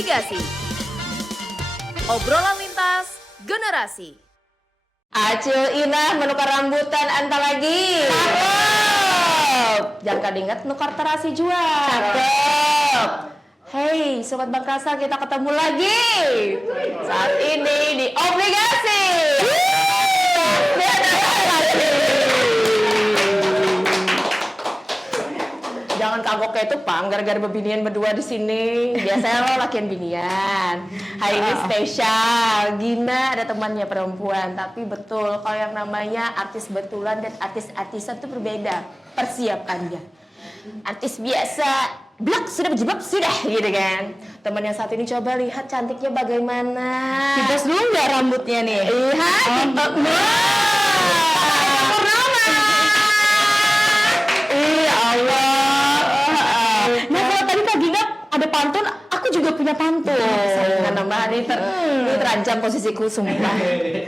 Obligasi. Obrolan lintas generasi. Acil Inah menukar rambutan anta lagi. Cakep. Jangan kadinget nukar terasi jual. Cakep. Hey, Sobat Bangkasa, kita ketemu lagi saat ini di Obligasi. Jangan kagok kayak itu, Pang, gara-gara bebinian berdua di sini. Biasanya lo lakian binian. Hari ini spesial. Gina ada temannya perempuan, tapi betul kalau yang namanya artis betulan dan artis-artisan itu berbeda persiapannya. Artis biasa, blak sudah berjilbab sudah gitu kan. Teman yang saat ini coba lihat cantiknya bagaimana. Kibas dulu nggak rambutnya nih? Lihat. Ada pantun, aku juga punya pantun. Karena Mbak ini terancam posisiku sumpah.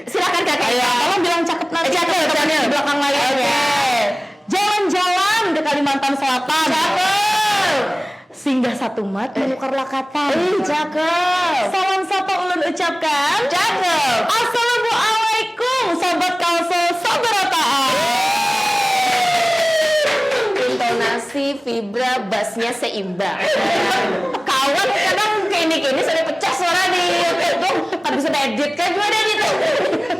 Silakan kakak. Tolong bilang cakep nanti. Cakep di belakang layar. Jalan-jalan ke Kalimantan Selatan. Cakep. Singgah satu mat menukarlah kata. Cakep. Salam sapa ulun ucapkan. Cakep. Assalamualaikum sobat kalso sabarataan. Intonasi, vibra, bassnya seimbang. Kawan kadang kayak ini sampai pecah suara di YouTube. Kan bisa edit kan gue edit.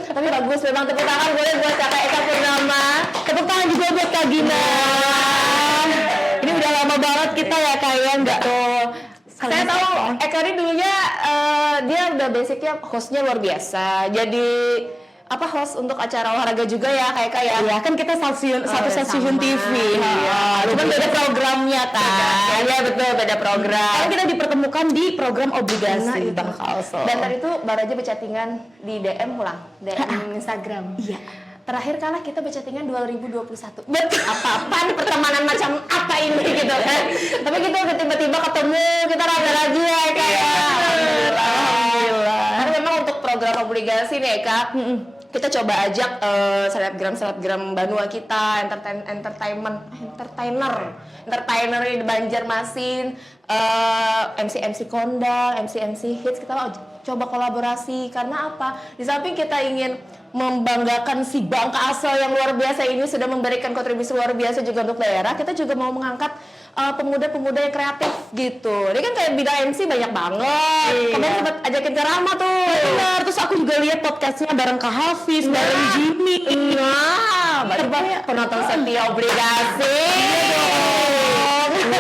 Tapi bagus memang, tepuk tangan boleh buat Kakak Eka Purnama. Tepuk tangan juga buat Kak Gina. Ini udah lama banget kita ya kayak nggak tuh. Saya tahu Eka ini dulunya dia udah basicnya hostnya luar biasa. Jadi host untuk acara olahraga juga ya kayak ya kan kita satu stasiun TV. Cuman beda programnya kan. Iya betul, beda program. Kan kita dipertemukan di program Obligasi Bang Kalso. Dan tadi itu baru aja berchattingan di DM DM Instagram. Iya. Terakhir kala kita berchattingan 2021. Betul. Apaan pertemanan macam apa ini gitu kan. Tapi kita udah tiba-tiba ketemu, kita rame lagi ya kayak. Alhamdulillah. Karena memang untuk program Obligasi nih Kak. Kita coba ajak selebgram Banua kita, entertainer di Banjarmasin, MC kondang, MC hits, kita coba kolaborasi. Karena apa? Di samping kita ingin membanggakan si Bangka Asal yang luar biasa ini sudah memberikan kontribusi luar biasa juga untuk daerah, kita juga mau mengangkat pemuda-pemuda yang kreatif gitu. Ini kan kayak bidang MC banyak banget. Kemarin sempat ajakin ke Rama tuh. Benar. Terus aku juga lihat podcastnya bareng Kak Hafiz, bareng Jimmy. Berarti penonton setia Obligasi.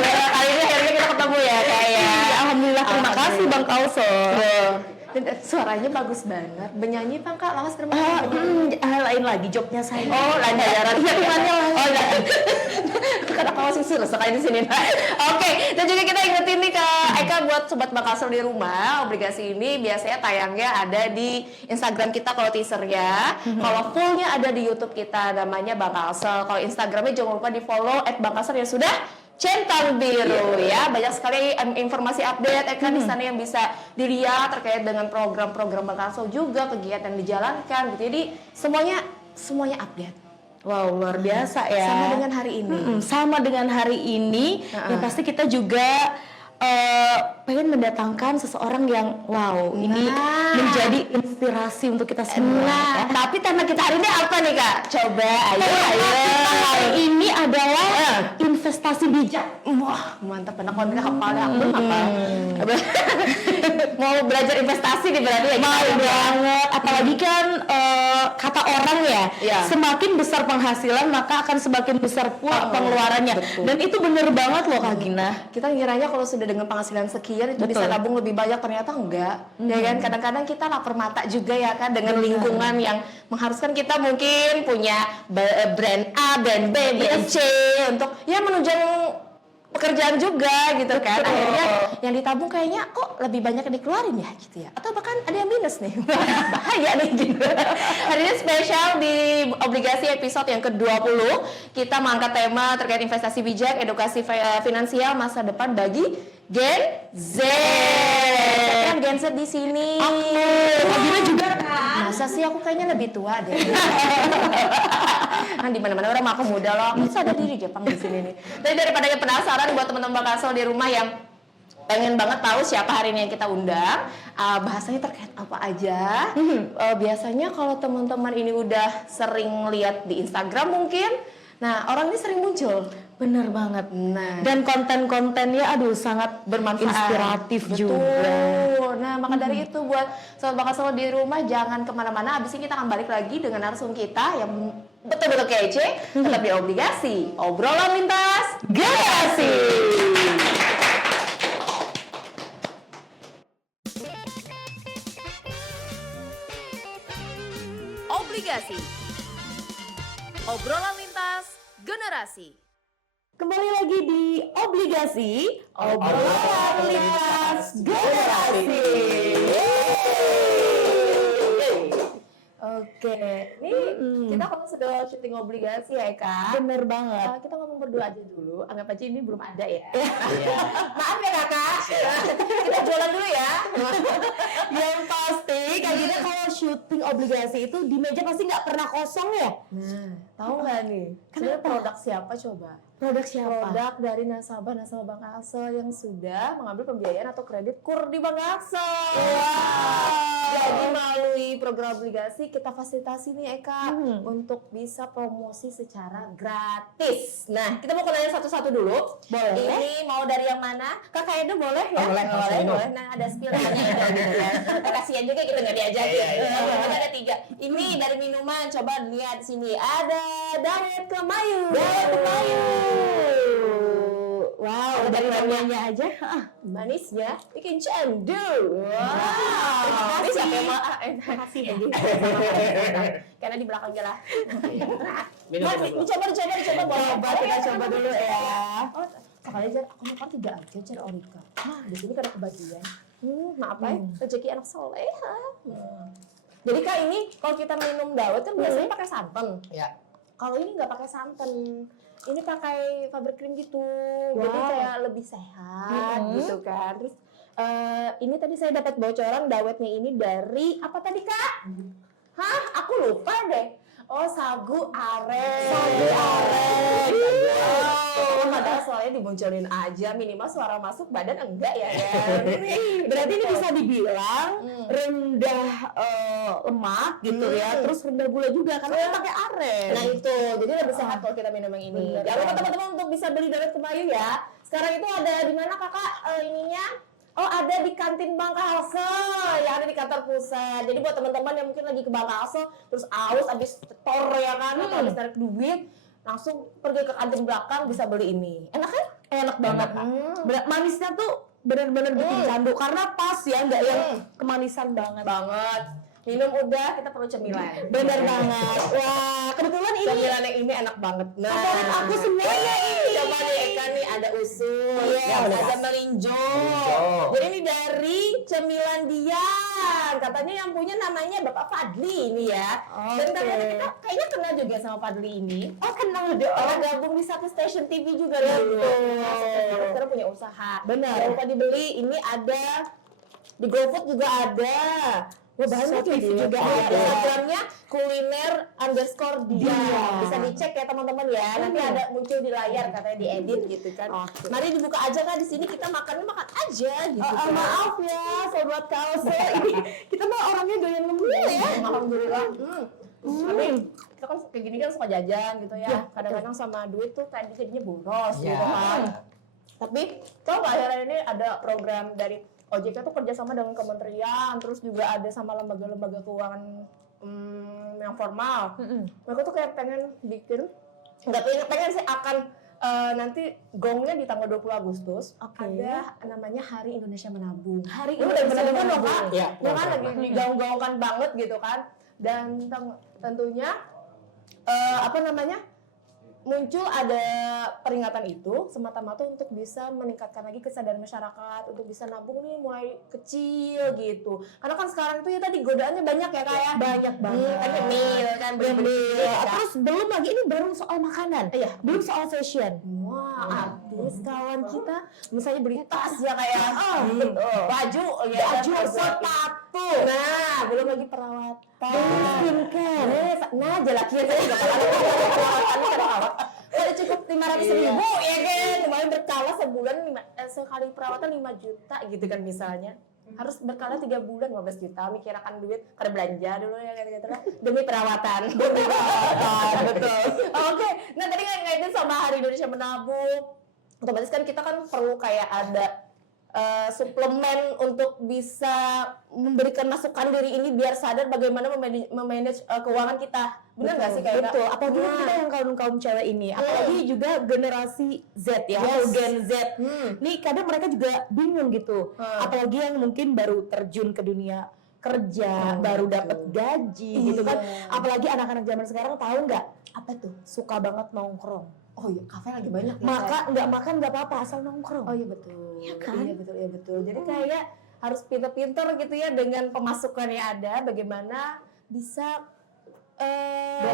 Kali ini akhirnya kita ketemu ya kayak. Alhamdulillah, terima kasih Bang Kalso. Dan suaranya bagus banget. Benyanyi Bang Kak, lawas ke lain lagi jobnya saya. Oh, lain bayaran. Iya, gimana lah. Oh, kan aku masih suruh sekali di sini. Oke, dan juga kita ingetin nih ke Eka buat sobat Bang Kalso di rumah, Obligasi ini biasanya tayangnya ada di Instagram kita kalau teasernya. Kalau fullnya ada di YouTube kita, namanya Bang Kalso. Kalau Instagramnya jangan lupa di-follow @bangkalso yang sudah centang biru ya. Banyak sekali informasi update Eka di sana yang bisa dilihat terkait dengan program-program Bang Kalso juga, kegiatan yang dijalankan gitu. Jadi semuanya update. Wow, luar biasa ya. Sama dengan hari ini. Sama dengan hari ini. Ya pasti kita juga pengen mendatangkan seseorang yang ini menjadi inspirasi untuk kita semua. Tapi tema kita hari ini apa nih Kak? Coba ayo. Hari ini adalah investasi bijak. Wah, mantap, enak banget hafal dah. Mau belajar investasi nih berarti ya. Mau banget. Apalagi kan kata orang ya, semakin besar penghasilan maka akan semakin besar pula pengeluarannya. Betul. Dan itu bener banget loh Kak Gina. Kita ngiranya kalau sudah dengan penghasilan sekian itu bisa nabung lebih banyak, ternyata enggak. Ya kan, kadang-kadang kita lapar mata juga ya kan dengan lingkungan yang mengharuskan kita mungkin punya brand A, brand B, brand C untuk menunjang pekerjaan juga gitu kan. Akhirnya yang ditabung kayaknya kok lebih banyak yang dikeluarin ya gitu ya. Atau bahkan ada yang minus nih. Bahaya nih gitu. Hari ini spesial di Obligasi episode yang ke-20. Kita mengangkat tema terkait investasi bijak, edukasi finansial masa depan bagi Gen Z. Kan Gen Z di sini. Aku juga kan. Masa sih, aku kayaknya lebih tua deh. Kan di mana-mana orang aku muda loh. Sadar diri Jepang di sini nih. Tapi daripada penasaran buat teman-teman Bang Kalso di rumah yang pengen banget tahu siapa hari ini yang kita undang, bahasanya terkait apa aja. Biasanya kalau teman-teman ini udah sering lihat di Instagram mungkin, nah orang ini sering muncul. Bener banget. Nah, Dan konten-kontennya aduh sangat bermanfaat, inspiratif betul. juga. Nah, maka dari itu buat Sobat Bakal Solo di rumah jangan kemana-mana. Abis ini kita akan balik lagi dengan narasum kita yang betul-betul kece, tetap di Obligasi, obrolan lintas generasi. Obligasi. Obrolan lintas generasi. Kembali lagi di Obligasi, obrolan lintas generasi. Oke, ini kita kalau sudah syuting Obligasi ya Eka. Bener banget. Kita ngomong berdua aja dulu, anggap aja ini belum ada ya. Maaf ya kakak, kita jualan dulu ya. Yang pasti kayak gini kalau syuting Obligasi itu di meja pasti nggak pernah kosong ya. Nah, tahu nggak nih? Sebenarnya produk siapa coba? Produk siapa? Produk dari nasabah Bank Alsel yang sudah mengambil pembiayaan atau kredit KUR di Bank Alsel. Jadi melalui program Obligasi kita fasilitasi nih Eka untuk bisa promosi secara gratis. Nah, kita mau kenalin satu-satu dulu. Boleh. Ini mau dari yang mana? Kakak Edo boleh ya? Boleh. Nah, ada spill namanya Edo gitu ya. Kasihan juga kita nggak diajakin. Ada 3. Ini dari minuman. Coba lihat sini. Ada Dawet Kemayu. Wow, dari namanya aja. Manisnya bikin candu. Wow. Ini siapa yang mau? Makasih ya. Karena di belakangnya lah. Minum Mas, dulu. dicoba boleh. Kita coba dulu ya. Oh, sekali aja aku makan 3 aja cara Orika. Nah, di sini kan ada kebagian. Maaf ya, rezeki anak soleha. Jadi Kak, ini kalau kita minum dawet kan biasanya pakai santan. Ya. Kalau ini nggak pakai santan. Ini pakai fabric cream gitu. Jadi kayak lebih sehat gitu kan. Terus ini tadi saya dapat bocoran dawetnya ini dari apa tadi Kak? Hah? Aku lupa deh. Oh, sagu aren. Oh, padahal soalnya dimunculin aja, minimal suara masuk badan enggak ya kan? Berarti ini bisa dibilang rendah lemak gitu ya, terus rendah gula juga karena kan pakai aren. Nah itu, jadi lebih sehat kalau kita minum yang ini. Jangan lupa teman-teman untuk bisa beli Dawet Kemayu ya. Sekarang itu ada di mana kakak ininya? Oh, ada di kantin Bank Alsel, yang ada di kantor pusat. Jadi buat teman-teman yang mungkin lagi ke Bank Alsel, terus aus abis tor ya kan, atau abis tarik duit, langsung pergi ke kantin belakang bisa beli ini. Enak kan? Enak banget. Manisnya tuh benar-benar bikin candu karena pas ya, nggak yang kemanisan banget. Minum udah, kita perlu cemilan. Bener banget. Wah, kebetulan ini Cemilan yang ini enak banget. Nah, favorit aku semuanya ini. Coba nih Eka nih ada usus, ada melinjo. Jadi ini dari Cemilan Dian. Katanya yang punya namanya Bapak Fadli ini ya. Dan ternyata kita kayaknya kenal juga sama Fadli ini. Oh, kenal deh. Pernah gabung di satu stasiun TV juga dulu. Sekarang punya usaha. Benar. Jangan lupa dibeli. Ini ada di GoFood juga ada. Wah, banyak ya juga ada. Instagramnya kuliner_dia. Bisa dicek ya teman-teman ya. Nanti ada muncul di layar katanya diedit gitu kan. Mari dibuka aja kan di sini kita makan aja gitu. kan. Maaf ya, sobat Kalsel. Ini kita mah orangnya doyan ngemil ya. Alhamdulillah. Tapi kita kan kayak gini kan suka jajan gitu ya. Kadang-kadang sama duit tuh kayak jadinya boros gitu kan. Tapi coba akhirnya ini ada program dari OJK tuh kerjasama dengan kementerian, terus juga ada sama lembaga-lembaga keuangan yang formal. Mereka tuh kayak pengen bikin, nggak pengen sih akan nanti gongnya di tanggal 20 Agustus ada namanya Hari Indonesia Menabung. Hari Indonesia Menabung, Kak? Iya, Ya kan lagi digaung-gaungkan banget gitu kan. Dan tentunya muncul ada peringatan itu semata-mata untuk bisa meningkatkan lagi kesadaran masyarakat untuk bisa nabung nih mulai kecil gitu. Karena kan sekarang tuh ya tadi godaannya banyak ya kayak Banyak banget. kan nyemil kan beli-beli. Terus belum lagi ini baru soal makanan. Iya. Belum soal fashion. Wah, artis kawan kita misalnya beli tas ya kayak baju ya, Baju, sepatu. Nah, belum lagi perawatan. Skincare. Nah, jelakian saya juga perawatan. Kalau cukup 500.000 ya kan, kemarin berkala sebulan sekali perawatan 5 juta gitu kan misalnya. Harus berkala 3 bulan 15 juta, mikirkan duit karena belanja dulu ya gitu kan demi perawatan. Betul. Oke, nah tadi ngaitin sama Hari Indonesia Menabung. Otomatis kan kita kan perlu kayak ada suplemen untuk bisa memberikan masukan diri ini biar sadar bagaimana memanage keuangan kita. Benar nggak sih kayak betul, apalagi kita yang kaum cewek ini, apalagi juga generasi Z ya, atau Gen Z. Nih kadang mereka juga bingung gitu, apalagi yang mungkin baru terjun ke dunia kerja, baru dapat gaji gitu kan. Apalagi anak-anak zaman sekarang tahu nggak? Apa tuh? Suka banget nongkrong. Oh iya, kafe lagi banyak ya. Nggak makan nggak apa-apa asal nongkrong. Oh iya betul. Iya kan? Iya betul. Jadi kayak harus pinter-pinter gitu ya dengan pemasukan yang ada, bagaimana bisa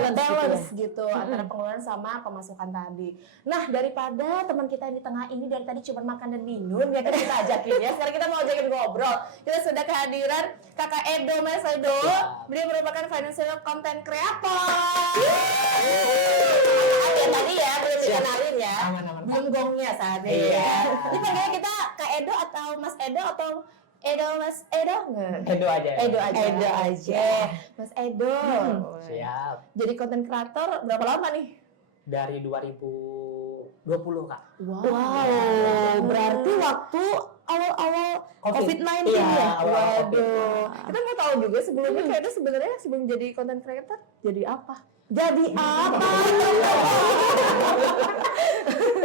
balance gitu antara pengeluaran sama pemasukan tadi. Nah, daripada teman kita yang di tengah ini dari tadi cuma makan dan minum, ya kan kita ajakin ya. Sekarang kita mau ajakin ngobrol. Kita sudah kehadiran Kakak Edo Mas Edo. Beliau merupakan financial content creator. Tadi ya, belum dikenalin ya. Belum gongnya saat ini ya. Ini panggilnya kita Kak Edo atau Mas Edo atau Edo Mas Edo nggak? Edo aja. Edo aja. Edo aja. Mas Edo. Siap. Jadi konten kreator berapa lama nih? Dari 2020 Kak. Wow, berarti waktu awal-awal COVID-19 Iya, ya? awal COVID. Waduh. Kita mau tahu juga sebelumnya Kak Edo sebenarnya sebelum jadi konten kreator jadi apa? Jadi apa?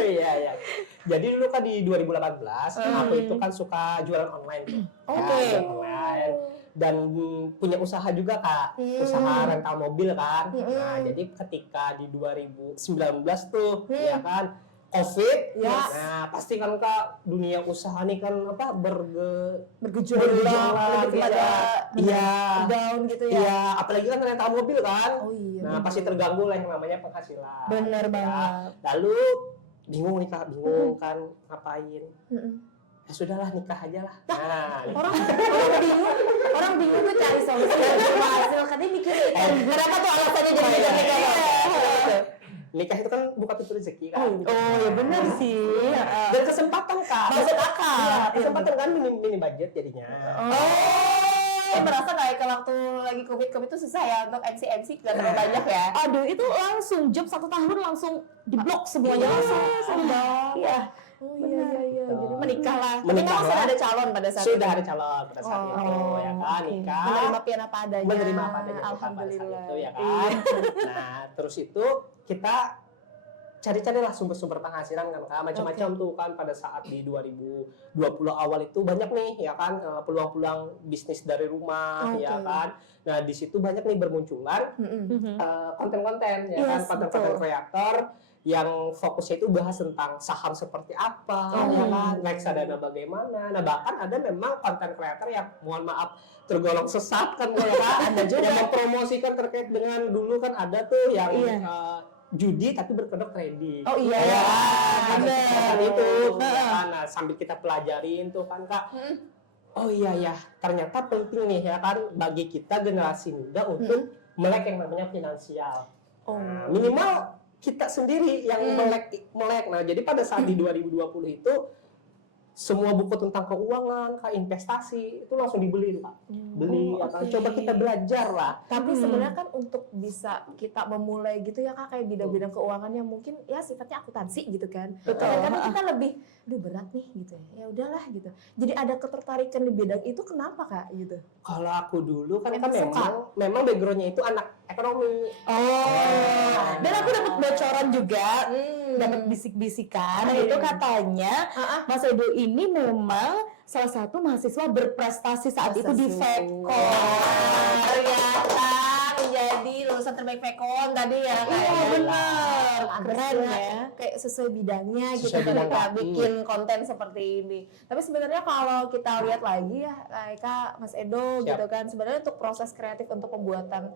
Iya. Jadi dulu kan di 2018 aku itu kan suka jualan online. Jualan online. Dan punya usaha juga Kak, usaha rental mobil kan. Nah, jadi ketika di 2019 tuh, ya kan, COVID, nah pasti kan Kak dunia usaha nih kan apa bergejolak, down gitu ya. Iya, apalagi kan rental mobil kan. Oh iya. Nah, pasti terganggu lah yang namanya penghasilan. Bener banget. Lalu bingung nih Kak, kan ngapain. Ya sudahlah, nikah aja lah. Nah, Orang bingung tuh cari solusi yang berhasil. Katanya mikirin kenapa tuh alasannya jadi nikah? nikah itu kan buka pintu rezeki kan. Oh ya benar sih. Dan kesempatan Kak. Masuk akal. Iya, kesempatan kan minim budget jadinya. Saya merasa kayak kalau waktu lagi covid itu susah ya untuk MC nggak terlalu banyak ya. Aduh itu langsung job 1 tahun langsung diblok semuanya langsung. Iya. Oh iya. Jadi menikah lah. Tapi Menikah memang sudah lah. ada calon pada saat Sudah itu. ada calon pada saat itu ya kan, nikah. Menerima pian apa adanya. Menerima apa adanya pada saat Alhamdulillah. itu ya kan. Nah, terus itu kita cari-carilah sumber-sumber penghasilan kan Kak, macam-macam tuh kan pada saat di 2020 awal itu banyak nih ya kan peluang-peluang bisnis dari rumah ya kan. Nah, di situ banyak nih bermunculan konten-konten ya kan, konten-konten kreator yang fokusnya itu bahas tentang saham seperti apa, ya kan, reksadana bagaimana. Nah, bahkan ada memang konten kreator yang mohon maaf tergolong sesat kan ya kan, ada juga yang mempromosikan terkait dengan dulu kan ada tuh yang judi tapi berkedok kredit. Oh iya. Ya, Benar. itu. Ya kan? Nah, sambil kita pelajarin tuh kan Kak. Oh iya, ternyata penting nih ya kan bagi kita generasi muda untuk melek yang namanya finansial. Nah, minimal kita sendiri yang melek. Nah, jadi pada saat di 2020 itu semua buku tentang keuangan, investasi itu langsung dibeli Pak. Beli atau coba kita belajar lah. Tapi sebenarnya kan untuk bisa kita memulai gitu ya Kak, kayak bidang-bidang keuangan yang mungkin ya sifatnya akuntansi gitu kan. Betul. Karena kita lebih berat nih gitu ya. Ya udahlah gitu. Jadi ada ketertarikan di bidang itu kenapa Kak gitu? Kalau aku dulu kan Emang memang backgroundnya itu anak ekonomi. Dan aku dapat bocoran juga, dapat bisik-bisikan. Itu katanya Mas Edo ini memang salah satu mahasiswa berprestasi saat itu di Vekon. Ternyata menjadi lulusan terbaik Vekon tadi ya Kak. Iya benar. Keren ya. Kayak sesuai bidangnya gitu Sesuai kan bidang, Kak, Kak. bikin konten seperti ini. Tapi sebenarnya kalau kita lihat lagi ya kayak Kak Mas Edo Siap. gitu kan, sebenarnya untuk proses kreatif untuk pembuatan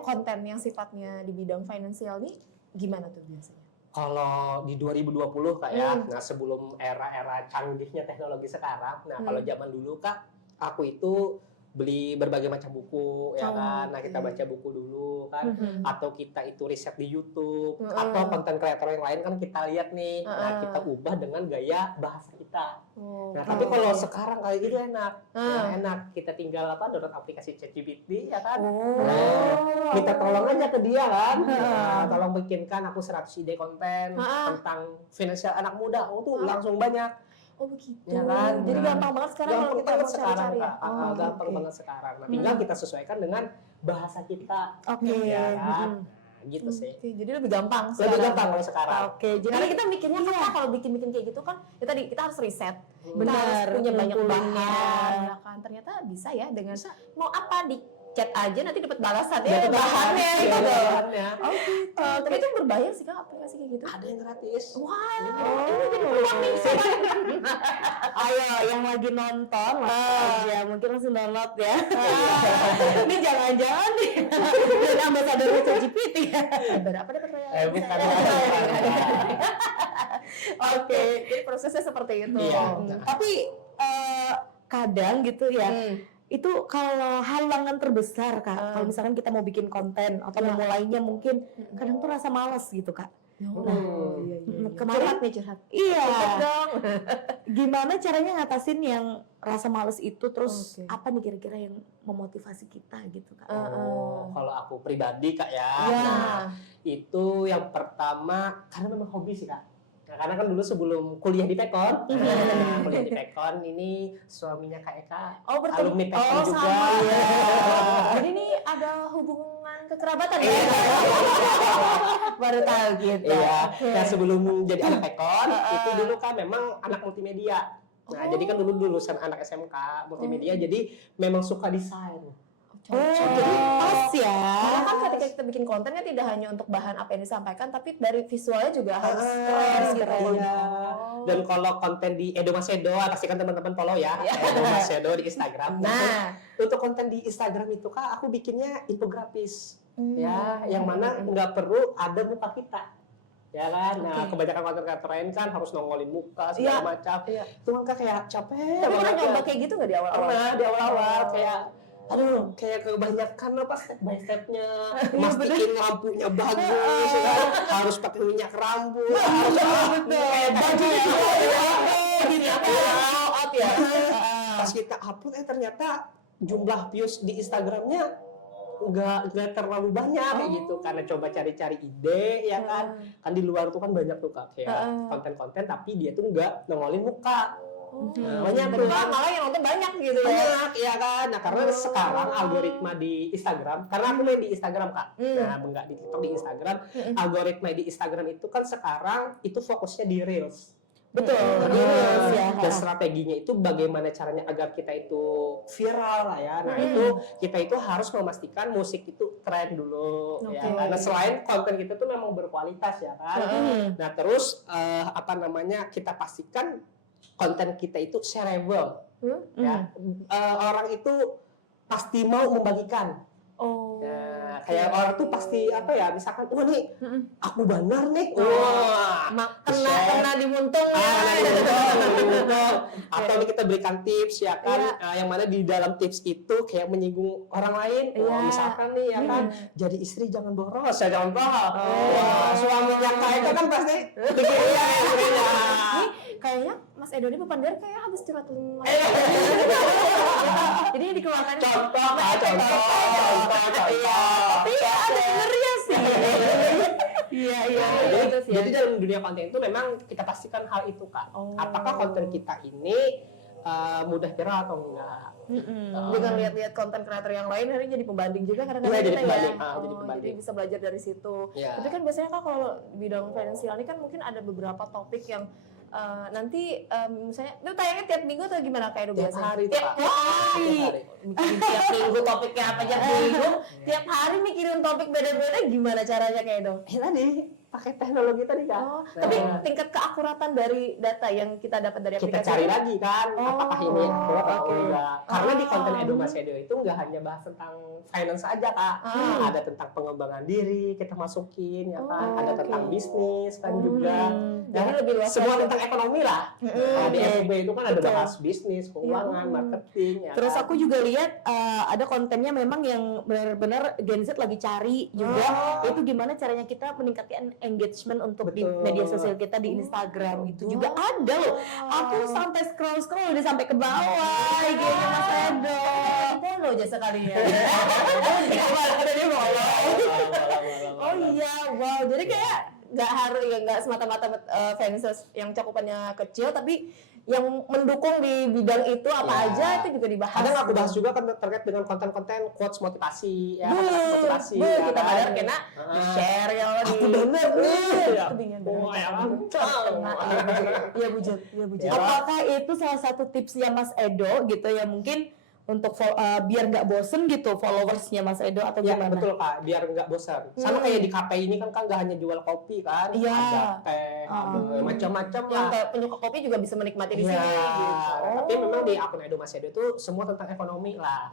konten yang sifatnya di bidang finansial nih gimana tuh biasanya? Kalau di 2020 Kak ya, nah sebelum era-era canggihnya teknologi sekarang, nah kalau zaman dulu Kak, aku itu beli berbagai macam buku ya kan. Nah, kita baca buku dulu kan, atau kita itu riset di YouTube, atau konten kreator yang lain kan kita lihat nih. Nah, kita ubah dengan gaya bahasa kita. Nah, tapi kalau sekarang kayak gitu enak. Nah, enak. Kita tinggal download aplikasi ChatGPT ya kan. Nah, minta tolong aja ke dia kan. Nah, tolong bikinkan aku 100 ide konten tentang finansial anak muda. Oh, tuh langsung banyak. Oh begitu. Ya kan? Jadi gampang banget sekarang kalau Gampang kita banget mau sekarang, cari-cari ya. Kak. Gampang banget sekarang. Nah, tinggal kita sesuaikan dengan bahasa kita. Oke. Ya kan? Nah, gitu sih. Oke, jadi lebih gampang Lebih sekarang. gampang kalau sekarang. Oke, jadi karena kita mikirnya kan kalau bikin-bikin kayak gitu kan, ya tadi kita harus riset, kita Benar, harus punya banyak ngumpulinnya. bahan, ya kan? Ternyata bisa ya dengan mau apa di chat aja nanti dapat balasan ya Dapat bahannya bahan, gitu. ya, bahannya. Oh gitu. Tapi itu berbayar sih Kak aplikasi kayak gitu. Ada yang gratis. Wah, ini jadi peluang nih Ayo yang lagi nonton langsung aja mungkin langsung download ya. Ini jangan-jangan nih jadi ambasador ChatGPT ya. Berapa dapat bayar? Bukan. Oke. Jadi prosesnya seperti itu. Iya. Tapi kadang gitu ya. Itu kalau halangan terbesar Kak, kalau misalkan kita mau bikin konten atau memulainya mungkin kadang tuh rasa malas gitu Kak. Kemarin Curhat nih curhat. iya. Dong. Gimana caranya ngatasin yang rasa malas itu terus Oke. apa nih kira-kira yang memotivasi kita gitu Kak? Oh, kalau aku pribadi Kak ya. Ya. Nah, itu yang pertama karena memang hobi sih Kak. Nah, karena kan dulu sebelum kuliah di Pekon, kuliah di Pekon ini suaminya Kak Eka, Oh bertemu. alumni Pekon Oh juga. sama. Iya. Jadi ini ada hubungan kekerabatan ya? Baru tahu gitu. Iya. Oke. Nah, sebelum jadi anak Pekon, itu dulu kan memang anak multimedia. Nah, jadi kan dulu lulusan anak SMK multimedia, jadi memang suka desain. Jadi pas ya. Karena kan ketika kita bikin konten kan tidak hanya untuk bahan apa yang disampaikan, tapi dari visualnya juga harus keren gitu. Iya. Dan kalau konten di Edo Macedo, pastikan teman-teman follow ya. Edo Macedo di Instagram. Nah, Untuk konten di Instagram itu Kak, aku bikinnya infografis. Ya, yang mana nggak perlu ada muka kita. Ya kan? Nah, kebanyakan konten kreator lain kan harus nongolin muka segala macam. Iya. Itu kan Kak kayak capek tapi pernah banget ya. nyoba kayak gitu nggak di awal-awal? Pernah di awal-awal kayak aduh kayak kebanyakan apa step by stepnya, mastiin lampunya bagus ya kan? Harus pakai minyak rambut, harus kayak baju gitu out ya. Pas kita upload ternyata jumlah views di Instagramnya nggak terlalu banyak kayak gitu, karena coba cari-cari ide ya kan. Kan di luar tuh kan banyak tuh Kak kayak konten-konten tapi dia tuh nggak nongolin muka. Banyak tuh kan, Malah yang nonton banyak gitu ya. banyak ya kan. Nah, karena sekarang algoritma di Instagram, karena aku main di Instagram Kak. Nah, enggak di TikTok, di Instagram. Algoritma di Instagram itu kan sekarang itu fokusnya di Reels. Betul. Nah, dan strateginya itu bagaimana caranya agar kita itu viral lah ya. Nah, itu kita itu harus memastikan musik itu tren dulu ya. Karena selain konten kita tuh memang berkualitas ya kan. Nah, terus apa namanya? Kita pastikan konten kita itu shareable. Ya. Orang itu pasti mau membagikan. Oh. Nah, kayak orang tuh pasti apa ya, misalkan wah nih aku benar nih, wah Kena dimuntung ya. Atau nih kita berikan tips ya kan, yang mana di dalam tips itu kayak menyinggung orang lain. Misalkan nih ya kan, jadi istri jangan boros ya, jangan bohong. Wah, suaminya kaya itu kan pasti pikirnya istrinya. Kayaknya Mas Edo ini beban dari kayak habis curhat lima. Jadi ini dikeluarkan. Contoh. Tapi ada benernya sih. Iya. Jadi dalam dunia konten itu memang kita pastikan hal itu Kak. Apakah konten kita ini mudah viral atau enggak? Dengan lihat-lihat konten kreator yang lain, hari jadi pembanding juga kadang-kadang Iya, jadi kita pembanding. ya. Jadi pembanding. Jadi bisa belajar dari situ. Iya. Tapi kan biasanya Kak kalau di bidang finansial ini kan mungkin ada beberapa topik yang nanti misalnya itu tayangnya tiap minggu atau gimana Kak Edo Tiap biasanya? hari Tiap Kak. hari. Tiap minggu topiknya apa tiap minggu? Iya. Tiap hari mikirin topik beda-beda, gimana caranya Kak Edo? Tadi pakai teknologi tadi Kak. Oh, tapi tingkat keakuratan dari data yang kita dapat dari Kita aplikasi cari ini- lagi kan apakah ini akurat atau oke. enggak. Karena di konten Edo Mas Edo itu nggak hanya bahas tentang finance aja Kak. Ada tentang pengembangan diri kita masukin ya kan. Ada tentang bisnis kan juga. Jadi lebih luas Semua lagi. tentang ekonomi lah. Nah, di FB itu kan ada Betul. bahas bisnis, keuangan, marketing ya Terus kan. aku juga lihat ada kontennya memang yang benar-benar Gen Z lagi cari juga itu gimana caranya kita meningkatkan engagement untuk di Betul. media sosial kita di Instagram itu juga ada loh. Aku sampai scroll udah sampai ke bawah IG-nya Mas Edo. Follow aja sekalian. Oh iya, wow. Jadi kayak nggak harus ya nggak semata-mata fans yang cakupannya kecil, tapi yang mendukung di bidang itu apa Ya. aja itu juga dibahas. Kadang aku bahas juga kan terkait dengan konten-konten quotes motivasi ya, Bu, kata-kata motivasi. bu, ya kita kan. bayar kena di share ya lo di. Aku denger nih. Itu bingung banget. Oh, ya kan. Kena. Iya bujut, iya bujut. Ya. Apakah itu salah satu tipsnya Mas Edo gitu ya mungkin untuk biar nggak bosen gitu followersnya Mas Edo atau Ya gimana? betul Kak, biar nggak bosan. Sama kayak di kafe ini kan nggak hanya jual kopi kan, Iya. ada teh, ada macam-macam Yang lah. penyuka kopi juga bisa menikmati di Iya. sini. Gitu. Tapi memang di akun Edo Mas Edo itu semua tentang ekonomi lah.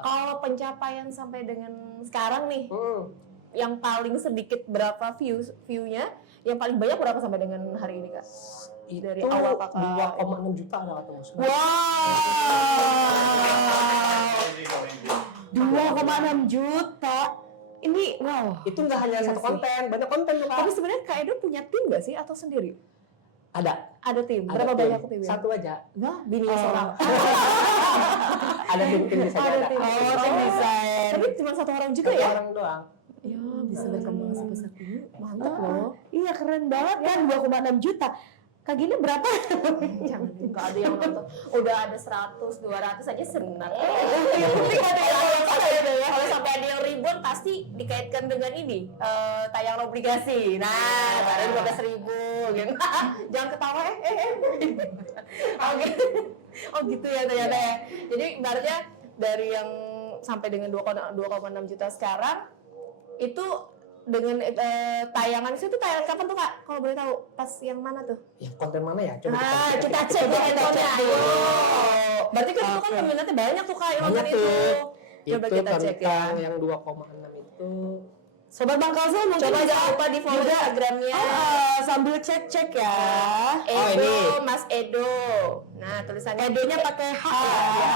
Kalau pencapaian sampai dengan sekarang nih, Hmm. yang paling sedikit berapa view-nya, yang paling banyak berapa sampai dengan hari ini Kak? Itu Dari awal Kakak. 2,6 juta ada kata Mas. Wow. 2,6 juta. Ini wow. Itu nggak hanya Iya satu sih. konten, banyak konten tuh Kak. Tapi sebenarnya Kak Edo punya tim nggak sih atau sendiri? Ada. Ada tim. Ada Berapa tim. banyak tim? Satu aja. Enggak, bininya seorang. Ada tim di sana Ada ada. tim. Oh, tim desain. Tapi cuma satu orang juga Satu ya? orang doang. Ya, bisa berkembang sebesar ini. Mantap loh. Iya keren banget kan 2,6 juta. Kak Gini berapa? Jangan nggak ada yang nonton. Udah ada 100, 200 aja senang. Yang penting ada yang nonton ya. Kalau sampai ada yang ribuan pasti dikaitkan dengan ini tayangan obligasi. Nah, ada 15.000 gitu. Jangan ketawa Oh gitu. Oh gitu ya ternyata ya. Jadi ibaratnya dari yang sampai dengan 2,6 juta sekarang itu dengan tayangan itu tayangan kapan tuh Kak? Kalau boleh tahu pas yang mana tuh? Ya konten mana ya? Coba Nah, kita cek di handphonenya. Ayo. Berarti kan itu kan peminatnya banyak tuh Kak yang nonton Banyak itu. tuh. Coba Itu kita cek ya. tentang yang 2,6 itu. Sobat Bang Kalsel mungkin Coba bisa jangan lupa di follow juga Instagramnya. sambil cek-cek ya. Oh, Edo, ini. Mas Edo. Nah, tulisannya Edonya pakai H ya.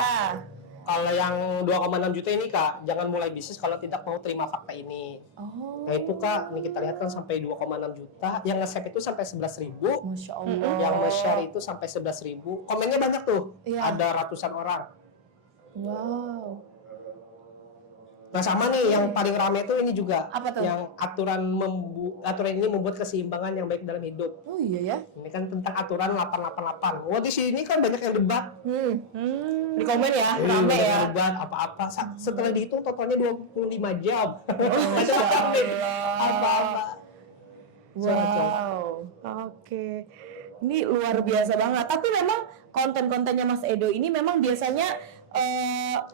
Kalau yang 2,6 juta ini Kak, jangan mulai bisnis kalau tidak mau terima fakta ini. Oh. Nah itu Kak, ini kita lihat kan sampai 2,6 juta, yang nge-save itu sampai 11.000, Masya Allah. yang nge-share itu sampai 11.000, komennya banyak tuh, Iya. ada ratusan orang. Wow. Nah sama nih, yang paling rame itu ini juga, Apa tuh? yang aturan ini membuat keseimbangan yang baik dalam hidup. Oh iya ya. Ini kan tentang aturan 888. Wah di sini kan banyak yang debat. Di komen ya, rame Banyak ya. yang debat apa-apa. Setelah dihitung totalnya 25 jam. Masya Apa-apa. Wow. Oke. Ini luar biasa banget. Tapi memang konten-kontennya Mas Edo ini memang biasanya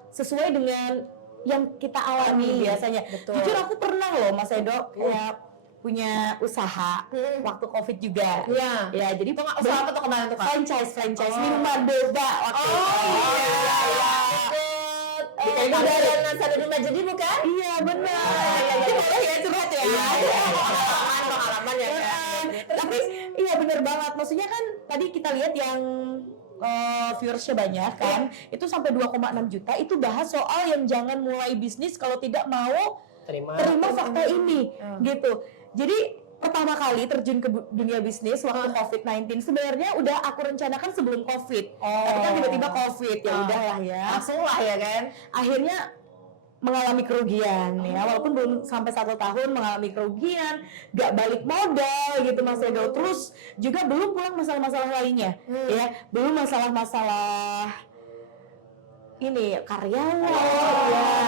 sesuai dengan yang kita alami biasanya. Betul. Jujur aku pernah loh Mas Edo kayak punya usaha waktu Covid juga. Iya. Ya, jadi Usaha apa tuh kemarin tuh Kak? franchise minuman boba waktu itu. Di Bundaran Nasaruddin jadi bukan? Iya, benar. Itu boleh ya curhat ya? Pengalaman ya Kak. Tapi iya bener banget. Maksudnya kan tadi kita lihat yang viewersnya banyak kan, itu sampai 2,6 juta. Itu bahas soal yang jangan mulai bisnis kalau tidak mau Terima. fakta ini, gitu. Jadi pertama kali terjun ke dunia bisnis waktu COVID-19 sebenarnya udah aku rencanakan sebelum COVID. Tapi kan tiba-tiba COVID, ya udahlah ya. Langsung lah ya kan? Akhirnya mengalami kerugian ya, walaupun belum sampai 1 tahun mengalami kerugian, gak balik modal gitu Mas Edo. Terus juga belum pulang masalah-masalah lainnya ya, belum masalah-masalah ini karyawan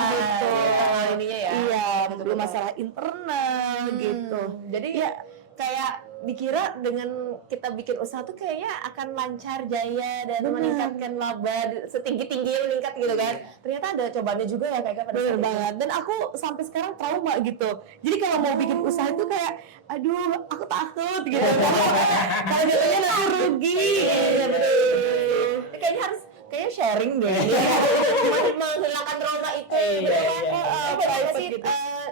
gitu. Internal ininya ya. Iya, Betul-betul. belum masalah internal gitu. Jadi Ya. kayak dikira dengan kita bikin usaha tuh kayaknya akan lancar jaya dan meningkatkan laba setinggi-tingginya meningkat gitu kan. Ternyata ada cobaannya juga ya kayak pada Bener saat itu. banget. Dan aku sampai sekarang trauma gitu. Jadi kalau mau bikin usaha itu kayak, aduh, aku takut gitu. Kalau jadinya nanti rugi. Iya, betul. Kayaknya sharing deh. Menghilangkan trauma itu. Iya, Banyak private sih gitu.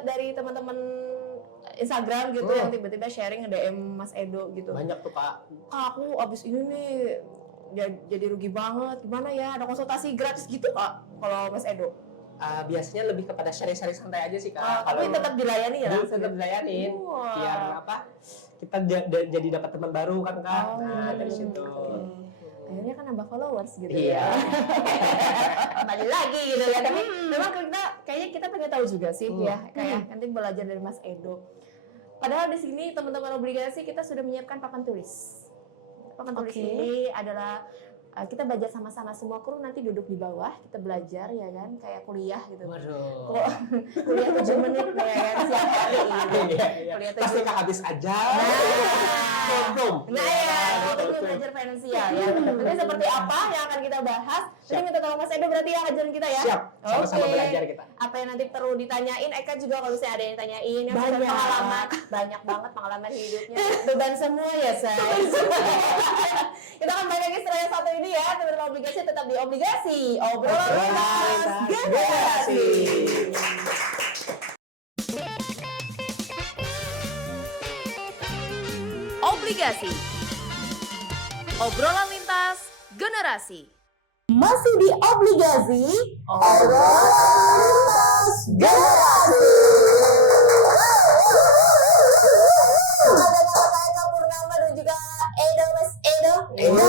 dari teman-teman Instagram gitu yang tiba-tiba sharing nge-DM Mas Edo gitu. Banyak tuh Kak. Kak, aku abis ini nih jadi rugi banget. Gimana ya? Ada konsultasi gratis gitu Kak kalau Mas Edo? Biasanya lebih kepada sharing-sharing santai aja sih Kak. Tapi tetap dilayani ya? tetap dilayanin. Wah. Biar apa? Kita jadi dapat teman baru kan Kak. Nah, dari situ. Akhirnya kan nambah followers gitu Iya. ya. Kembali lagi gitu ya. Tapi memang kayaknya kita pengen tahu juga sih ya. Kayak nanti belajar dari Mas Edo. Padahal di sini teman-teman obligasi kita sudah menyiapkan papan tulis. Papan tulis ini adalah kita belajar sama-sama, semua kru nanti duduk di bawah, kita belajar ya kan, kayak kuliah gitu. Waduh. Kuliah 7 menit ya kan, siang hari gitu. Iya. Kuliah 7 Pasti menit. Kak habis aja. Nah ya, kita belum belajar finansial ya. Nanti seperti apa yang akan kita bahas? Nanti minta tolong Mas Edo berarti yang ngajarin kita ya. Siap. Sama-sama Oke. belajar kita. Apa yang nanti perlu ditanyain, Eka juga kalau misalnya ada yang ditanyain, yang sudah Banyak. pengalaman, banyak banget pengalaman hidupnya, beban semua ya say. Kita akan balik lagi setelah yang satu ini ya, teman-teman obligasi tetap di obligasi, obrolan lintas generasi. Obligasi. Obrolan lintas generasi. Masih di obligasi, lintas generasi. Ada nama saya Eka Purnama dan juga Edo Mas Edo. Kita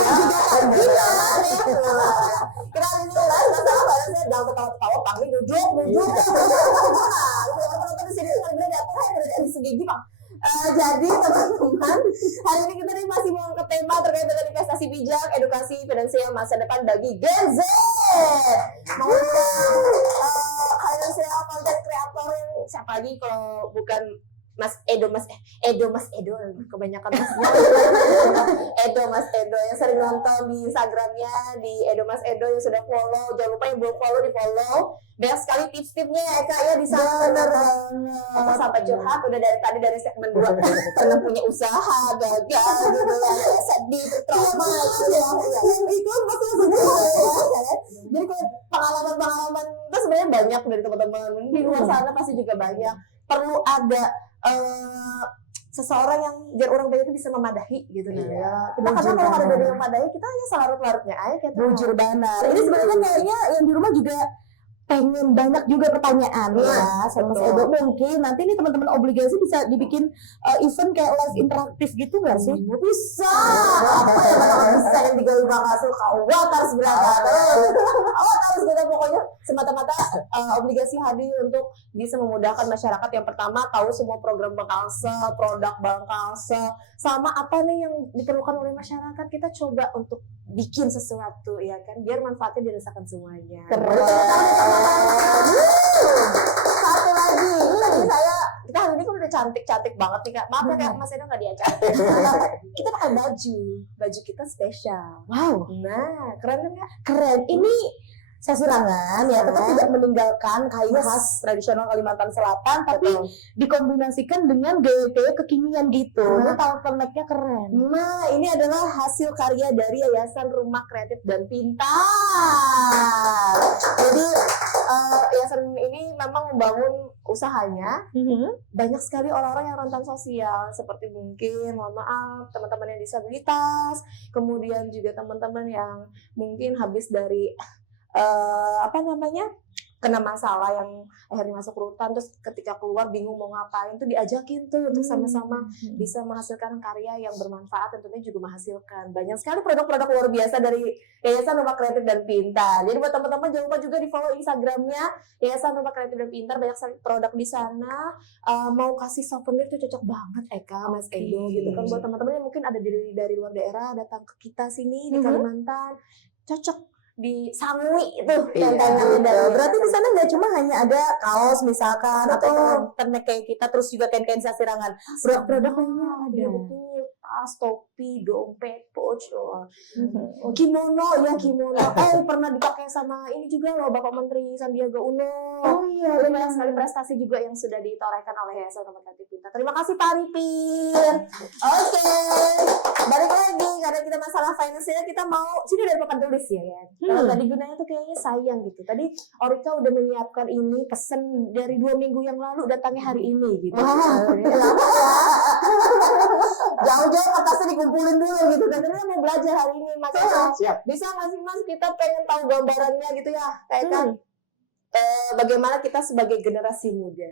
hari ini bahas masalah balasnya jangan ketawa-ketawa, panggil duduk. Teman-teman di sini benar-benar diatur di segi gimana? Jadi teman-teman, hari ini kita masih mau angkat tema terkait dengan investasi bijak, edukasi finansial masa depan bagi Gen Z. Mengundang financial content creator yang siapa lagi kalau bukan Mas Edo, kebanyakan masnya. Mas Edo yang sering nonton di Instagramnya di Edo Mas Edo yang sudah follow, jangan lupa yang belum follow di follow. Banyak sekali tips-tipsnya ya Kak ya di sana. Apa sampai curhat udah dari tadi dari segmen 2 pernah punya usaha gagal gitu ya, sedih, trauma yang ikut pasti sedih ya. Jadi kalau pengalaman itu sebenarnya banyak dari teman-teman di luar sana pasti juga banyak. Perlu ada seseorang yang biar orang banyak itu bisa memadahi gitu ya. Kita kadang kalau ada yang memadahi kita hanya selarut-larutnya aja kayak Jujur banget. Ini sebenarnya kayaknya yang di rumah juga pengen banyak juga pertanyaan ya sama Mas Edo. Mungkin nanti nih teman-teman obligasi bisa dibikin event kayak live interaktif gitu nggak sih? bisa. Apa yang bisa yang digali bakal kawat harus berangkat. Harus kita pokoknya semata-mata obligasi hadir untuk bisa memudahkan masyarakat. Yang pertama tahu semua program Bankalsa, produk Bankalsa, sama apa nih yang diperlukan oleh masyarakat. Kita coba untuk bikin sesuatu ya kan, biar manfaatnya dirasakan semuanya. Satu lagi, kita hari ini kan udah cantik banget nih Kak. Maaf ya Kak, Mas Edo nggak diajak. Kita pakai baju kita spesial. Wow, Nah, keren kan Kak? keren. Ini Sasirangan ya, tetap tidak meninggalkan kayu khas tradisional Kalimantan Selatan, tapi dikombinasikan dengan gaya-gaya kekinian gitu. Ini turtleneck-nya keren. Nah, ini adalah hasil karya dari Yayasan Rumah Kreatif dan Pintar. Jadi, yayasan ini memang membangun usahanya. Banyak sekali orang-orang yang rentan sosial, seperti mungkin, mohon maaf, teman-teman yang disabilitas, kemudian juga teman-teman yang mungkin habis dari kena masalah yang akhirnya masuk rutan, terus ketika keluar bingung mau ngapain tuh diajakin tuh untuk sama-sama bisa menghasilkan karya yang bermanfaat, tentunya juga menghasilkan banyak sekali produk-produk luar biasa dari Yayasan Rumah Kreatif dan Pintar. Jadi buat teman-teman jangan lupa juga di follow Instagramnya Yayasan Rumah Kreatif dan Pintar, banyak sekali produk di sana. Mau kasih souvenir tuh cocok banget Eka, Mas Edo gitu kan, buat teman-teman yang mungkin ada dari luar daerah datang ke kita sini di Kalimantan, cocok di Sangwi itu Berarti di sana nggak cuma hanya ada kaos misalkan atau turtleneck kayak kita, terus juga kain-kain sasirangan, produk-produk lainnya ada. Iya betul. tas, topi, dompet, pouch, kimono ya kimono. Pernah dipakai sama ini juga loh Bapak Menteri Sandiaga Uno. Oh iya, Banyak sekali prestasi juga yang sudah ditorehkan oleh Yayasan Rumah Kreatif Pintar. Terima kasih Pak Arifin. Oke, balik lagi karena kita masalah finansial, kita mau sini dari papan tulis ya kan. Kalau tadi gunanya tuh kayaknya sayang gitu. Tadi Orika udah menyiapkan ini pesan dari 2 minggu yang lalu, datangnya hari ini gitu. Jauh-jauh kertasnya dikumpulin dulu gitu. Katanya mau belajar hari ini makanya. Siap. Bisa nggak sih Mas, kita pengen tahu gambarannya gitu ya, kayak kan bagaimana kita sebagai generasi muda.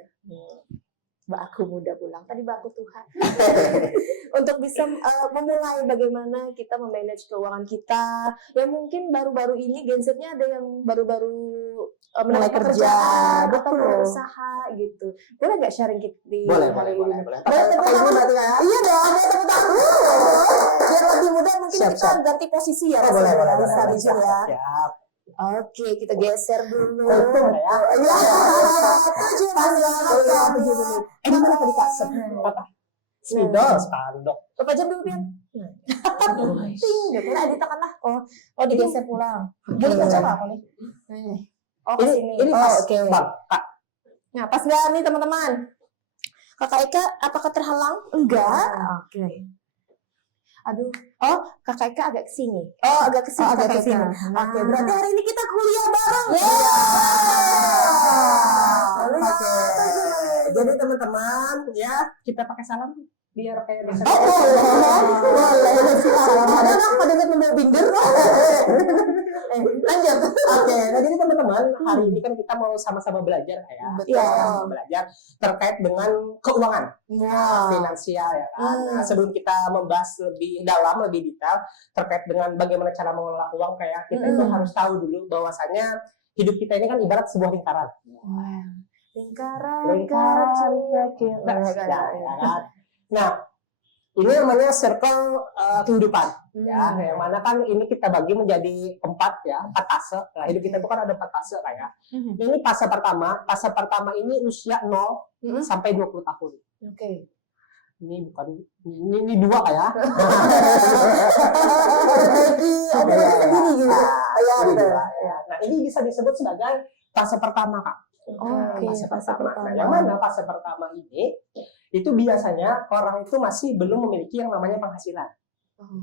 Mbak aku muda pulang, tadi Mbak aku Tuhan. Untuk bisa memulai bagaimana kita memanage keuangan kita. Ya mungkin baru-baru ini Gen Z-nya ada yang baru-baru mulai kerja atau berusaha gitu. Boleh nggak sharing di Boleh. hari ini? Boleh. Boleh tepuk tangan berarti ya? Iya dong, boleh tepuk tangan. Biar lebih mudah mungkin Siap, kita ganti posisi ya. Boleh. Bisa di sini ya. Siap. Oke, kita geser dulu. Betul ya. Iya. 7 menit. Gimana tadi Kak? Apa? Spanduk. Berapa jam dulu, Pian? Ting, gitu. Nah, ditekan lah. Oh, digeser pulang. Boleh baca apa nih? Oh, ke sini. Ini pas, oke. Bang, Kak. Nah, pas nggak nih, teman-teman? Kakak Eka, apakah terhalang? Enggak. Oke. Aduh. Oh, Kakak Eka agak ke sini. Oh, agak ke sini. agak ke sini. Oke, berarti hari ini kita kuliah bareng. Oke. Jadi teman-teman ya, kita pakai salam biar kayak biasa. Boleh. Ada dong, pada ingat membawa binder. Lanjut. Oke, nah jadi teman-teman, hari ini kan kita mau sama-sama belajar ya. Betul. Sama-sama belajar terkait dengan keuangan, finansial ya kan. Nah, sebelum kita membahas lebih dalam, lebih detail terkait dengan bagaimana cara mengelola uang, kayak kita itu harus tahu dulu bahwasanya hidup kita ini kan ibarat sebuah lingkaran. Lingkaran Nah, ini namanya circle kehidupan, ya. Yang mana kan ini kita bagi menjadi 4 fase. Nah, hidup kita itu kan ada 4 fase kayak. Ini fase pertama. Fase pertama ini usia 0 sampai 20 tahun. Oke. Ini bukan ini 2 kayak. Nah, ini bisa disebut sebagai fase pertama, Kak. Fase pertama. Nah, yang mana fase pertama ini itu biasanya orang itu masih belum memiliki yang namanya penghasilan.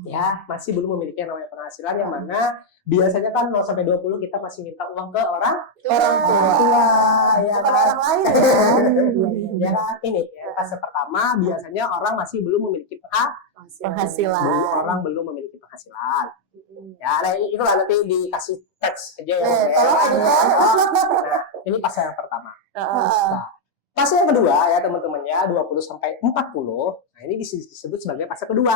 Ya, masih belum memiliki yang namanya penghasilan, yang mana biasanya kan 0 sampai 20 kita masih minta uang ke orang tua. Ya, Bukan kan? orang lain ya. Ya kan? Ini fase pertama biasanya orang masih belum memiliki penghasilan. Orang belum memiliki penghasilan. Ya, nah itulah nanti dikasih teks aja ya. Nah, ini fase yang pertama. Nah, fase yang kedua ya teman-teman ya, 20 sampai 40. Nah, ini disebut sebagai fase kedua.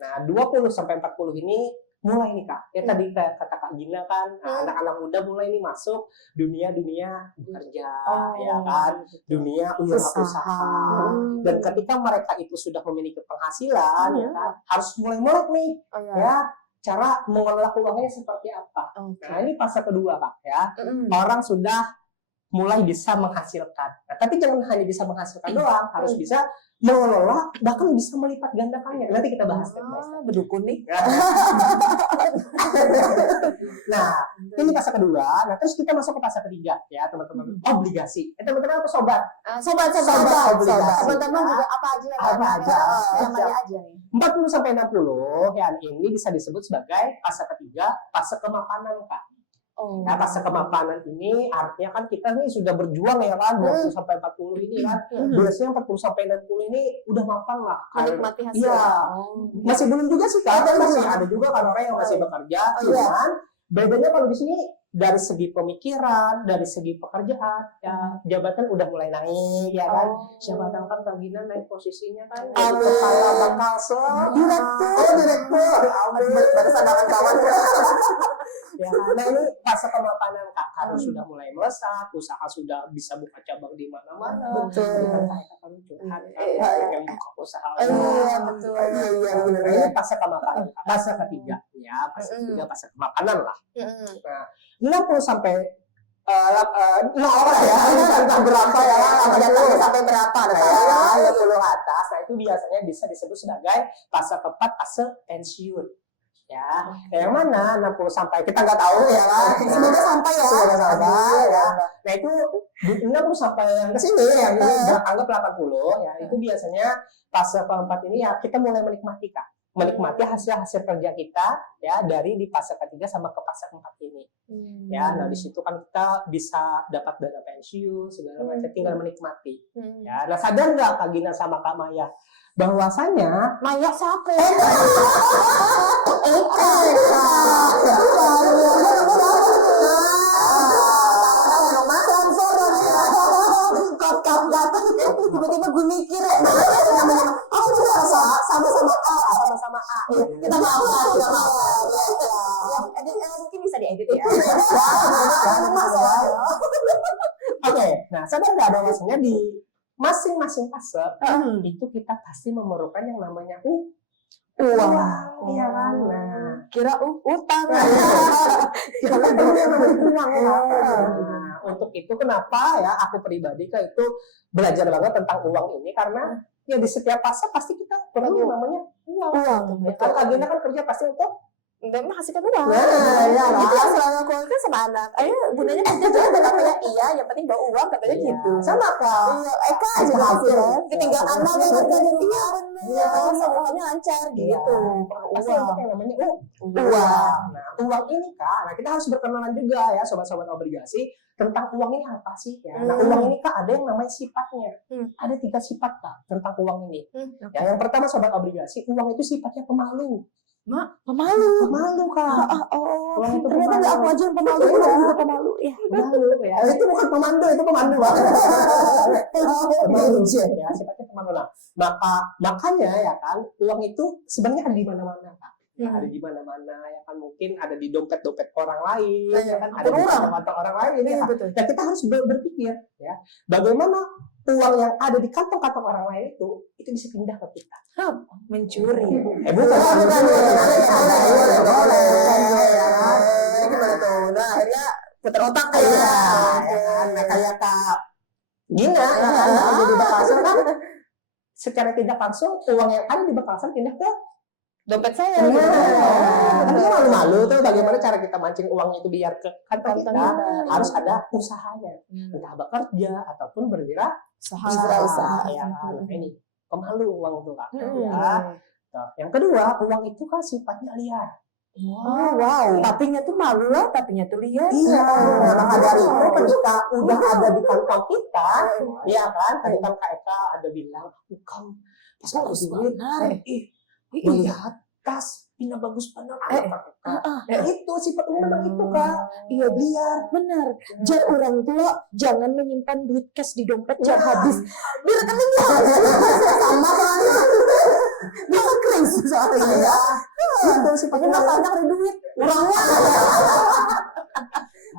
Nah, 20 sampai 40 ini mulai nih Kak. Ya tadi kayak kata Kak Gina kan, anak-anak muda mulai nih masuk dunia bekerja, ya kan, dunia usaha. Dan ketika mereka itu sudah memiliki penghasilan, ya kan, harus mulai melek nih, ya cara mengelola keuangannya seperti apa. Nah, ini fase kedua Kak ya. Orang sudah mulai bisa menghasilkan. Nah, tapi jangan hanya bisa menghasilkan doang, harus bisa mengelola, bahkan bisa melipat gandakannya. Nanti kita bahas step by step. Berdukun nih. Nah, ini fase kedua. Nah, terus kita masuk ke fase ketiga ya, teman-teman. Obligasi. Teman-teman apa sobat? Sobat. Obligasi. Teman-teman juga apa aja. Namanya aja nih. 40 sampai 60 ya, ini bisa disebut sebagai fase ketiga, fase kemapanan Kak. Nah, fase kemapanan ini artinya kan kita nih sudah berjuang ya kan, 20 sampai 40 ini kan. Biasanya 40 sampai 60 ini udah mapan lah. Menikmati hasil. Iya. Masih belum juga sih Kak, masih ada juga kan orang yang masih bekerja. Cuman bedanya kalau di sini dari segi pemikiran, dari segi pekerjaan, ya jabatan udah mulai naik ya kan. Siapa tahu kan Kak Gina naik posisinya kan. Jadi kepala bakal direktur. Baru sadaran kawan. Ya, nah ini fase kemapanan Kak, harus sudah mulai melesat, usaha sudah bisa buka cabang di mana-mana. Betul. Kan curhat yang buka usaha. Betul. Nah, ini fase kemapanan, fase ketiga ya, fase ketiga fase kemapanan lah. Nah, 60 sampai nol ya, entah berapa ya, Datangnya sampai berapa? ya 20 atas. Nah itu biasanya bisa disebut sebagai fase keempat, fase pensiun. Ya, yang mana 60 sampai kita nggak tahu ya kan. Semoga sampai ya. Semoga sampai ya. Nah itu di 60 sampai yang ke sini yang ini anggap 80 ya. Itu biasanya fase keempat ini ya kita mulai menikmati Kak. Menikmati hasil kerja kita ya dari di fase ketiga sama ke fase keempat ini. Ya, nah di situ kan kita bisa dapat dana pensiun segala macam, tinggal menikmati. Ya, nah sadar nggak Kak Gina sama Kak Maya bahwasanya Maya siapa? Tiba-tiba gue mikir aku juga sama-sama A. Kita maafkan. Mungkin bisa diedit ya. Oke, nah sadar nggak ada maksudnya di masing-masing fase itu kita pasti memerlukan yang namanya uang. Iya kan? Nah, Kira utang. kita perlu yang namanya uang. Nah, untuk itu kenapa ya aku pribadi kayak itu belajar banget tentang uang ini karena ya di setiap fase pasti kita perlu yang namanya uang. Ya kan Kak Gina kan kerja pasti untuk Dan menghasilkan uang. ya, Itu yang selalu aku lakukan sama anak. Ayo gunanya kerja juga katanya iya, yang penting bawa uang katanya gitu. sama Kak. Iya, Eka aja hasil. Ditinggal anak yang kerja di rumah. Iya, semuanya lancar gitu. Pasti untuk yang namanya Uang. Nah, uang ini Kak, nah kita harus berkenalan juga ya sobat-sobat obligasi tentang uang ini apa sih ya. Nah, uang ini Kak ada yang namanya sifatnya. Ada 3 sifat Kak tentang uang ini. Ya, yang pertama sobat obligasi, uang itu sifatnya pemalu. Pemalu Kak. Uang itu Ternyata nggak aku aja yang pemalu, Iya. aku juga pemalu ya. Pemalu ya. Itu bukan pemandu, itu pemandu. Pemalu ya, sifatnya pemalu. Nah, makanya ya kan, uang itu sebenarnya ada di mana-mana Kak. Ada di mana-mana ya kan, mungkin ada di dompet-dompet orang lain ya kan, ada di kantong orang lain ya kan. Nah, kita harus berpikir ya, bagaimana uang yang ada di kantong-kantong orang lain itu bisa pindah ke kita. Mencuri. Bukan. Gimana tuh? Nah, akhirnya putar otak Iya, ya. nah kayak Kak Gina ya kan, jadi Bakalsel kan secara tidak langsung uang yang ada di Bakalsel pindah ke Dompet saya. Kan kita malu-malu tuh bagaimana cara kita mancing uang itu biar ke kantong kita. Harus ada usahanya, entah bekerja ataupun Usaha. ya kan. Ini pemalu uang itu Kak. Ya. Nah, yang kedua, uang itu kan sifatnya liar. Wow. Tapinya tuh malu lah, tapinya tuh liar. Iya, maka dari itu ketika udah ada di kantong kita, ya kan, tadi kan Kak Eka ada bilang, kamu pas aku duit, lihat tas, pindah bagus benar. Itu sifat memang itu Kak, iya liar. Benar. Jar orang tua jangan menyimpan duit cash di dompet jar habis. Di rekeningnya sama kan. Bisa kris soalnya. Itu sifatnya Masalahnya ada duit. Orangnya.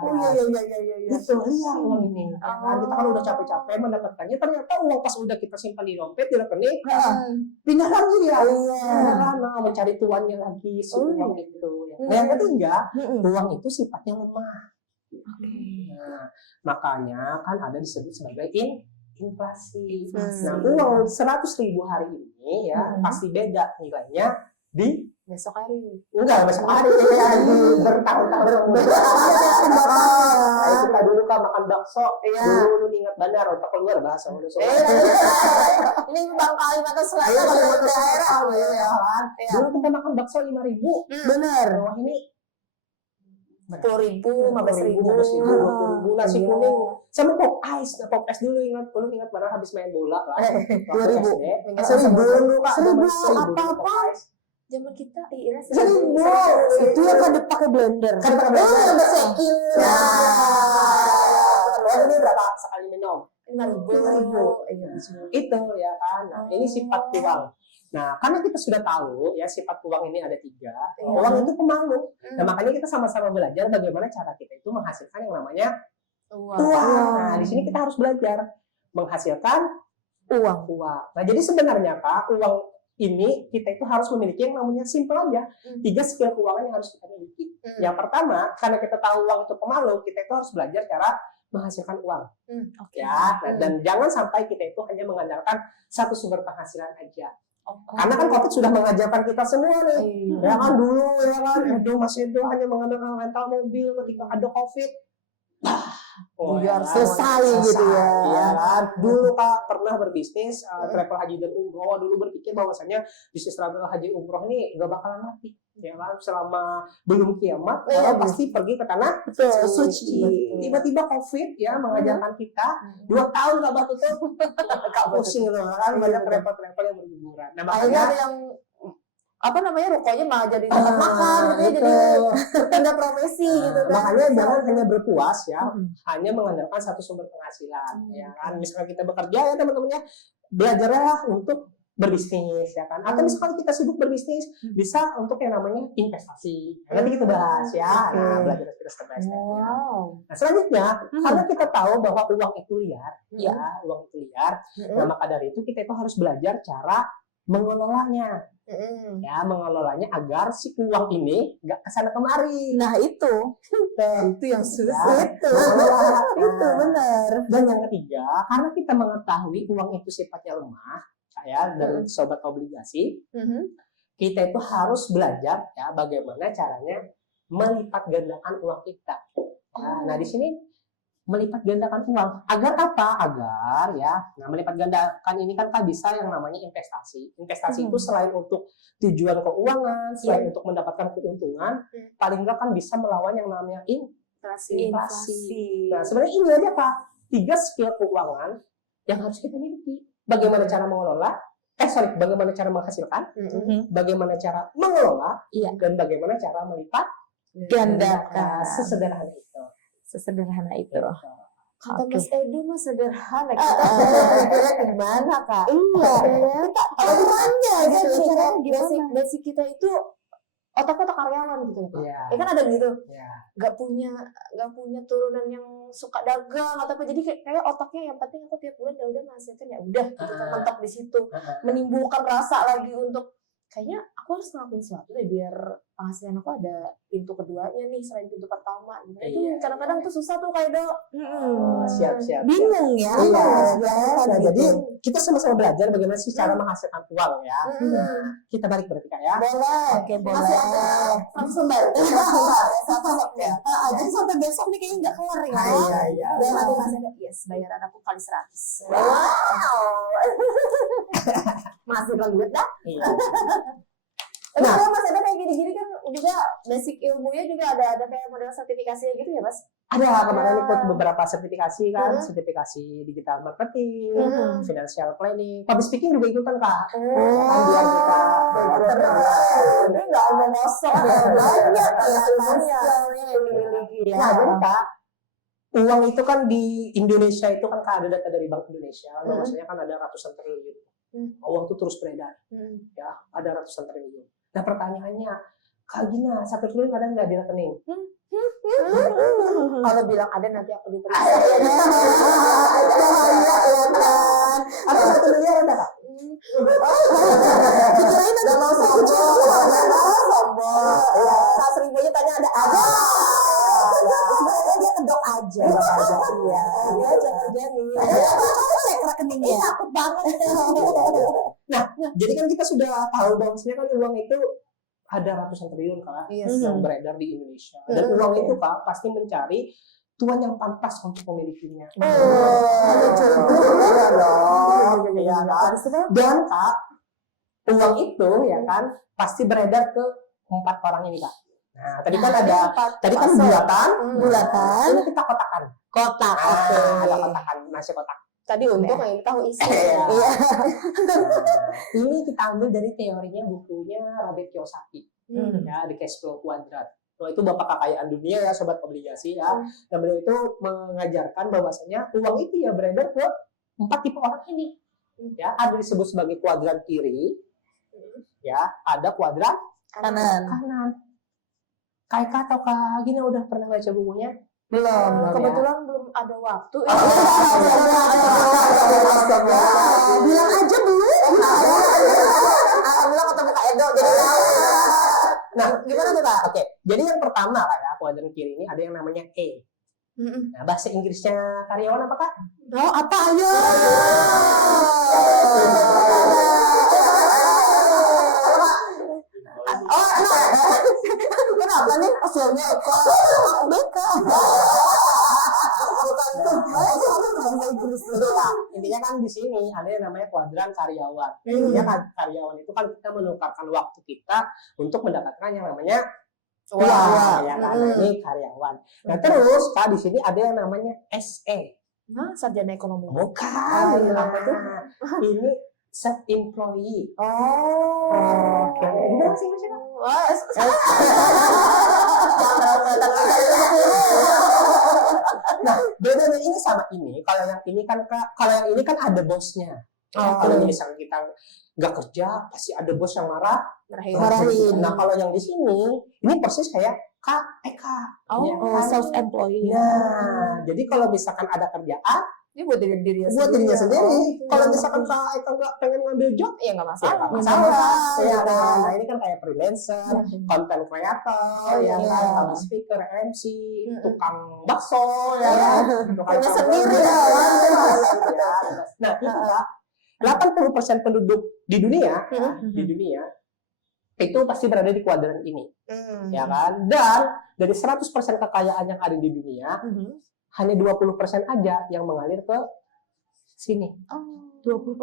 Iya. Itu liar uang ini. Nah, kita kan udah capek-capek mendapatkannya, ternyata uang pas udah kita simpan di dompet, di rekening, pindah lagi ya. Nah, mencari tuannya lagi, uang itu. Nah, yang ketiga, uang itu sifatnya lemah. Nah, makanya kan ada disebut sebagai inflasi. Nah, uang 100.000 hari ini ya pasti beda nilainya di Besok hari. enggak besok hari ya di bertahun-tahun. Kayak kita dulu kan makan bakso, dulu ingat bandar otak keluar bahasa Indonesia. Ini Bang Kalimantan Selatan kalau daerah ya. Dulu kita makan bakso 5.000. Benar. Wah ini 10.000, 15.000, 20.000, nasi kuning sama pop ice. Nah, pop ice dulu ingat barang habis main bola lah. 2.000. 1.000 dulu Kak. 1.000 apa-apa. Zaman kita iya 1.000. Itu yang kan dipakai blender. Kan pakai blender. Besekin. Ya. Ini berapa sekali minum? 5.000. Itu ya kan. Nah, ini sifat uang. Nah, karena kita sudah tahu ya sifat uang ini ada 3. Uang itu pemalu. Nah, makanya kita sama-sama belajar bagaimana cara kita itu menghasilkan yang namanya uang. Nah, di sini kita harus belajar menghasilkan uang. Nah, jadi sebenarnya Kak, uang ini kita itu harus memiliki yang namanya simple aja. 3 skill keuangan yang harus kita miliki. Yang pertama, karena kita tahu uang itu pemalu, kita itu harus belajar cara menghasilkan uang. Ya, dan jangan sampai kita itu hanya mengandalkan satu sumber penghasilan aja. Karena kan COVID sudah mengajarkan kita semua nih. Ya kan dulu ya kan, Mas Edo hanya mengandalkan rental mobil ketika ada COVID. Biar selesai gitu ya. Iya kan. Dulu Kak pernah berbisnis travel haji dan umroh. Dulu berpikir bahwasanya bisnis travel haji umroh ini nggak bakalan mati. Ya kan, selama belum kiamat pasti pergi ke tanah suci. Tiba-tiba COVID ya mengajarkan kita 2 tahun nggak bakal tuh Kak pusing gitu kan, banyak travel yang berguguran. Nah Akhirnya ada yang rukonya malah jadi tempat makan gitu ya, jadi tenda profesi gitu kan. Makanya jangan hanya berpuas ya, hanya mengandalkan satu sumber penghasilan. Ya kan, misalkan kita bekerja ya teman-temannya, belajarlah untuk berbisnis ya kan. Atau misalkan kita sibuk berbisnis, bisa untuk yang namanya investasi. Nanti kita bahas ya. Nah, belajar kita step by step. Nah, selanjutnya, karena kita tahu bahwa uang itu liar, uang itu liar. Nah, maka dari itu kita itu harus belajar cara mengelolanya. Ya, mengelolanya agar si uang ini nggak kesana kemari. Nah itu yang susah. Itu benar. Dan yang ketiga, karena kita mengetahui uang itu sifatnya lemah, saya dan sobat obligasi, kita itu harus belajar ya bagaimana caranya melipat gandakan uang kita. Nah, di sini melipat gandakan uang agar apa? Agar ya, nah melipat gandakan ini kan bisa yang namanya investasi. Investasi itu selain untuk tujuan keuangan, selain untuk mendapatkan keuntungan, paling enggak kan bisa melawan yang namanya inflasi. Nah, sebenarnya ini aja Pak, 3 skill keuangan yang harus kita miliki. Bagaimana cara mengelola, bagaimana cara menghasilkan, bagaimana cara mengelola, dan bagaimana cara melipat gandakan. Sesederhana itu. Kata Mas Edo mah sederhana. Kita gimana Kak? Iya. Kita caranya basic kita itu otak karyawan gitu Pak. Ya kan ada gitu. Gak punya turunan yang suka dagang atau apa. Jadi kayak otaknya yang penting aku tiap bulan udah menghasilkan ya udah gitu kan, mentok di situ. Menimbulkan rasa lagi untuk kayaknya aku harus ngelakuin sesuatu deh biar penghasilan aku ada pintu keduanya nih selain pintu pertama gitu. Itu kadang-kadang tuh susah tuh kayak Siap. bingung ya. Nah, jadi kita sama-sama belajar bagaimana sih cara menghasilkan uang ya. Kita balik berarti Kak ya. Boleh. Oke, boleh. Masih ada sumber. Jadi sampai besok nih kayaknya nggak kelar ya. Iya. Dan nanti masih ada bayaran aku kali 100. Wow. Masih lanjut dah. Tapi kalau Mas Eda kayak gini-gini kan juga basic ilmunya juga ada kayak model sertifikasinya gitu ya Mas? Ada, kemarin ikut beberapa sertifikasi kan, sertifikasi digital marketing, financial planning, public speaking juga ikutan Kak. Kan biar kita ini nggak omong kosong ya, banyak yang dimiliki ya. Nah, jadi Kak, uang itu kan di Indonesia itu kan Kak, ada data dari Bank Indonesia, maksudnya kan ada ratusan triliun. Uang itu terus beredar, ya ada ratusan triliun. Nah pertanyaannya, Kak Gina, 1 triliun ada nggak di rekening? Kalau bilang ada nanti aku diperiksa. Ada 1 miliar ada Kak? Dikirain ada mau sombong. 100.000 aja tanya ada. Sebenarnya dia kedok aja. Iya. Dia aja kerja nih. Cek rekeningnya. Takut banget. Nah, jadi kan kita sudah tahu bahwa sebenarnya kan uang itu ada ratusan triliun Kak yang beredar di Indonesia. Dan uang itu Kak pasti mencari tuan yang pantas untuk memilikinya. Dan Kak, uang itu ya kan pasti beredar ke 4 orang ini Kak. Nah, tadi kan bulatan, ini kita kotakan. Kotak. Ada kotakan, nasi kotak. Tadi untuk yang tahu isi. Ini kita ambil dari teorinya bukunya Robert Kiyosaki. Ya, The Cash Flow Quadrant. Nah, itu bapak kekayaan dunia ya, sobat obligasi ya. Dan beliau itu mengajarkan bahwasanya uang itu ya beredar ke 4 tipe orang ini. Ya, ada disebut sebagai kuadran kiri. Ya, ada kuadran kanan. Kayak atau Kak Gina udah pernah baca bukunya? Belum. Kebetulan belum ada waktu. Bilang aja belum. alhamdulillah ketemu Kak Edo jadi tahu. Nah, gimana tuh Kak? Oke, jadi yang pertama Kak ya, kuadran kiri ini ada yang namanya E. Nah, bahasa Inggrisnya karyawan apa Kak? Oh, apa ayo? Oh, kenapa nih hasilnya Eko? Beka. Bukan tuh, bahasa Inggris dulu Kak. Intinya kan di sini ada yang namanya kuadran karyawan. Intinya kan karyawan itu kan kita menukarkan waktu kita untuk mendapatkan yang namanya uang. Ya kan? Nah, ini karyawan. Nah, terus Kak di sini ada yang namanya SE. Nah, sarjana ekonomi. Bukan, apa tuh? Ini self employee. Oh, Oke. Gimana sih Mas? Nah, bedanya ini sama ini. Kalau yang ini kan Kak, kalau yang ini kan ada bosnya. Kalau misalnya kita nggak kerja, pasti ada bos yang marahin. Nah, kalau yang di sini, ini persis kayak Kak Eka. Ya kan? Self employed. Nah, jadi kalau misalkan ada kerjaan, Ini buat dirinya buat dirinya sendiri. Kalau misalkan Kak Eka nggak pengen ngambil job, ya nggak ya masalah. nggak masalah. Ya kan? Nah, ini kan kayak freelancer, content creator, ya kan, public speaker, MC, tukang bakso, ya kan, tukang punya sendiri ya. ya. Nah, itu Kak, 80% penduduk di dunia, di dunia itu pasti berada di kuadran ini, ya kan? Dan dari 100% kekayaan yang ada di dunia, hanya 20% aja yang mengalir ke sini. 20%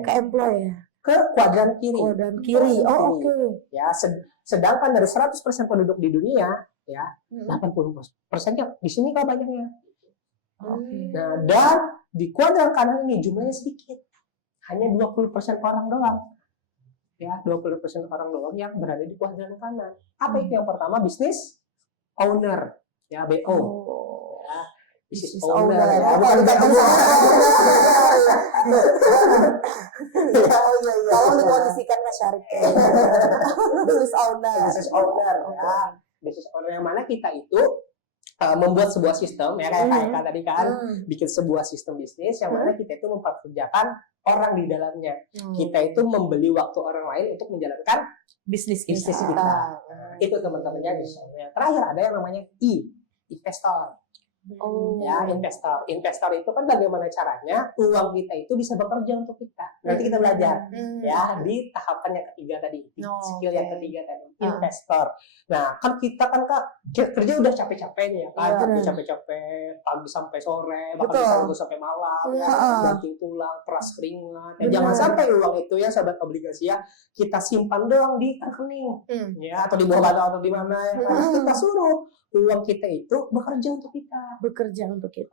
ke employee ya. Ke kuadran kiri. Kuadran kiri. Oh, oke. Ya, sedangkan dari 100% penduduk di dunia, ya, 80%-nya di sini Kak banyaknya. Nah, dan di kuadran kanan ini jumlahnya sedikit. Hanya 20% orang doang. Ya, 20% orang doang yang berada di kuadran kanan. Apa itu yang pertama? Business owner. Ya, BO. Ya, business owner. Ya, bukan Tolong dikondisikan ke Syarif. Business owner. Business owner. Ya, business owner yang mana kita itu membuat sebuah sistem ya kayak Kak tadi kan bikin sebuah sistem bisnis yang mana kita itu mempekerjakan orang di dalamnya. Kita itu membeli waktu orang lain untuk menjalankan bisnis kita. Itu teman-temannya bisnis. Terakhir ada yang namanya I, investor. Ya, investor. Investor itu kan bagaimana caranya uang kita itu bisa bekerja untuk kita. Nanti kita belajar ya di tahapan yang ketiga tadi, skill yang ketiga tadi, investor. Nah, kan kita kan Kak kerja udah capek-capek nih ya kan, capek-capek pagi sampai sore, bahkan bisa sampai malam, banting tulang, peras keringat. Ya, jangan sampai uang itu ya sahabat obligasi ya kita simpan doang di rekening, ya atau di bawah atau di mana ya. Kita suruh uang kita itu bekerja untuk kita.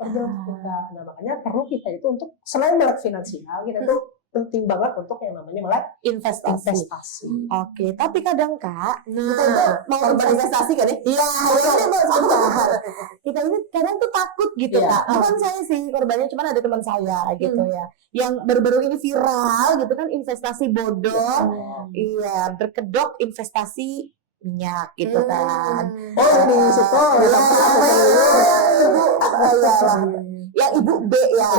Nah, makanya perlu kita itu untuk selain melek finansial, kita itu penting banget untuk yang namanya melek investasi. Oke, tapi kadang Kak, Kita itu mau berinvestasi kan ya? Iya, kita ini kadang tuh takut gitu Kak. Bukan saya sih korbannya, cuman ada teman saya gitu ya, yang baru-baru ini viral gitu kan, investasi bodong, iya berkedok investasi minyak gitu kan. Oh, di situ yang ibu B ya.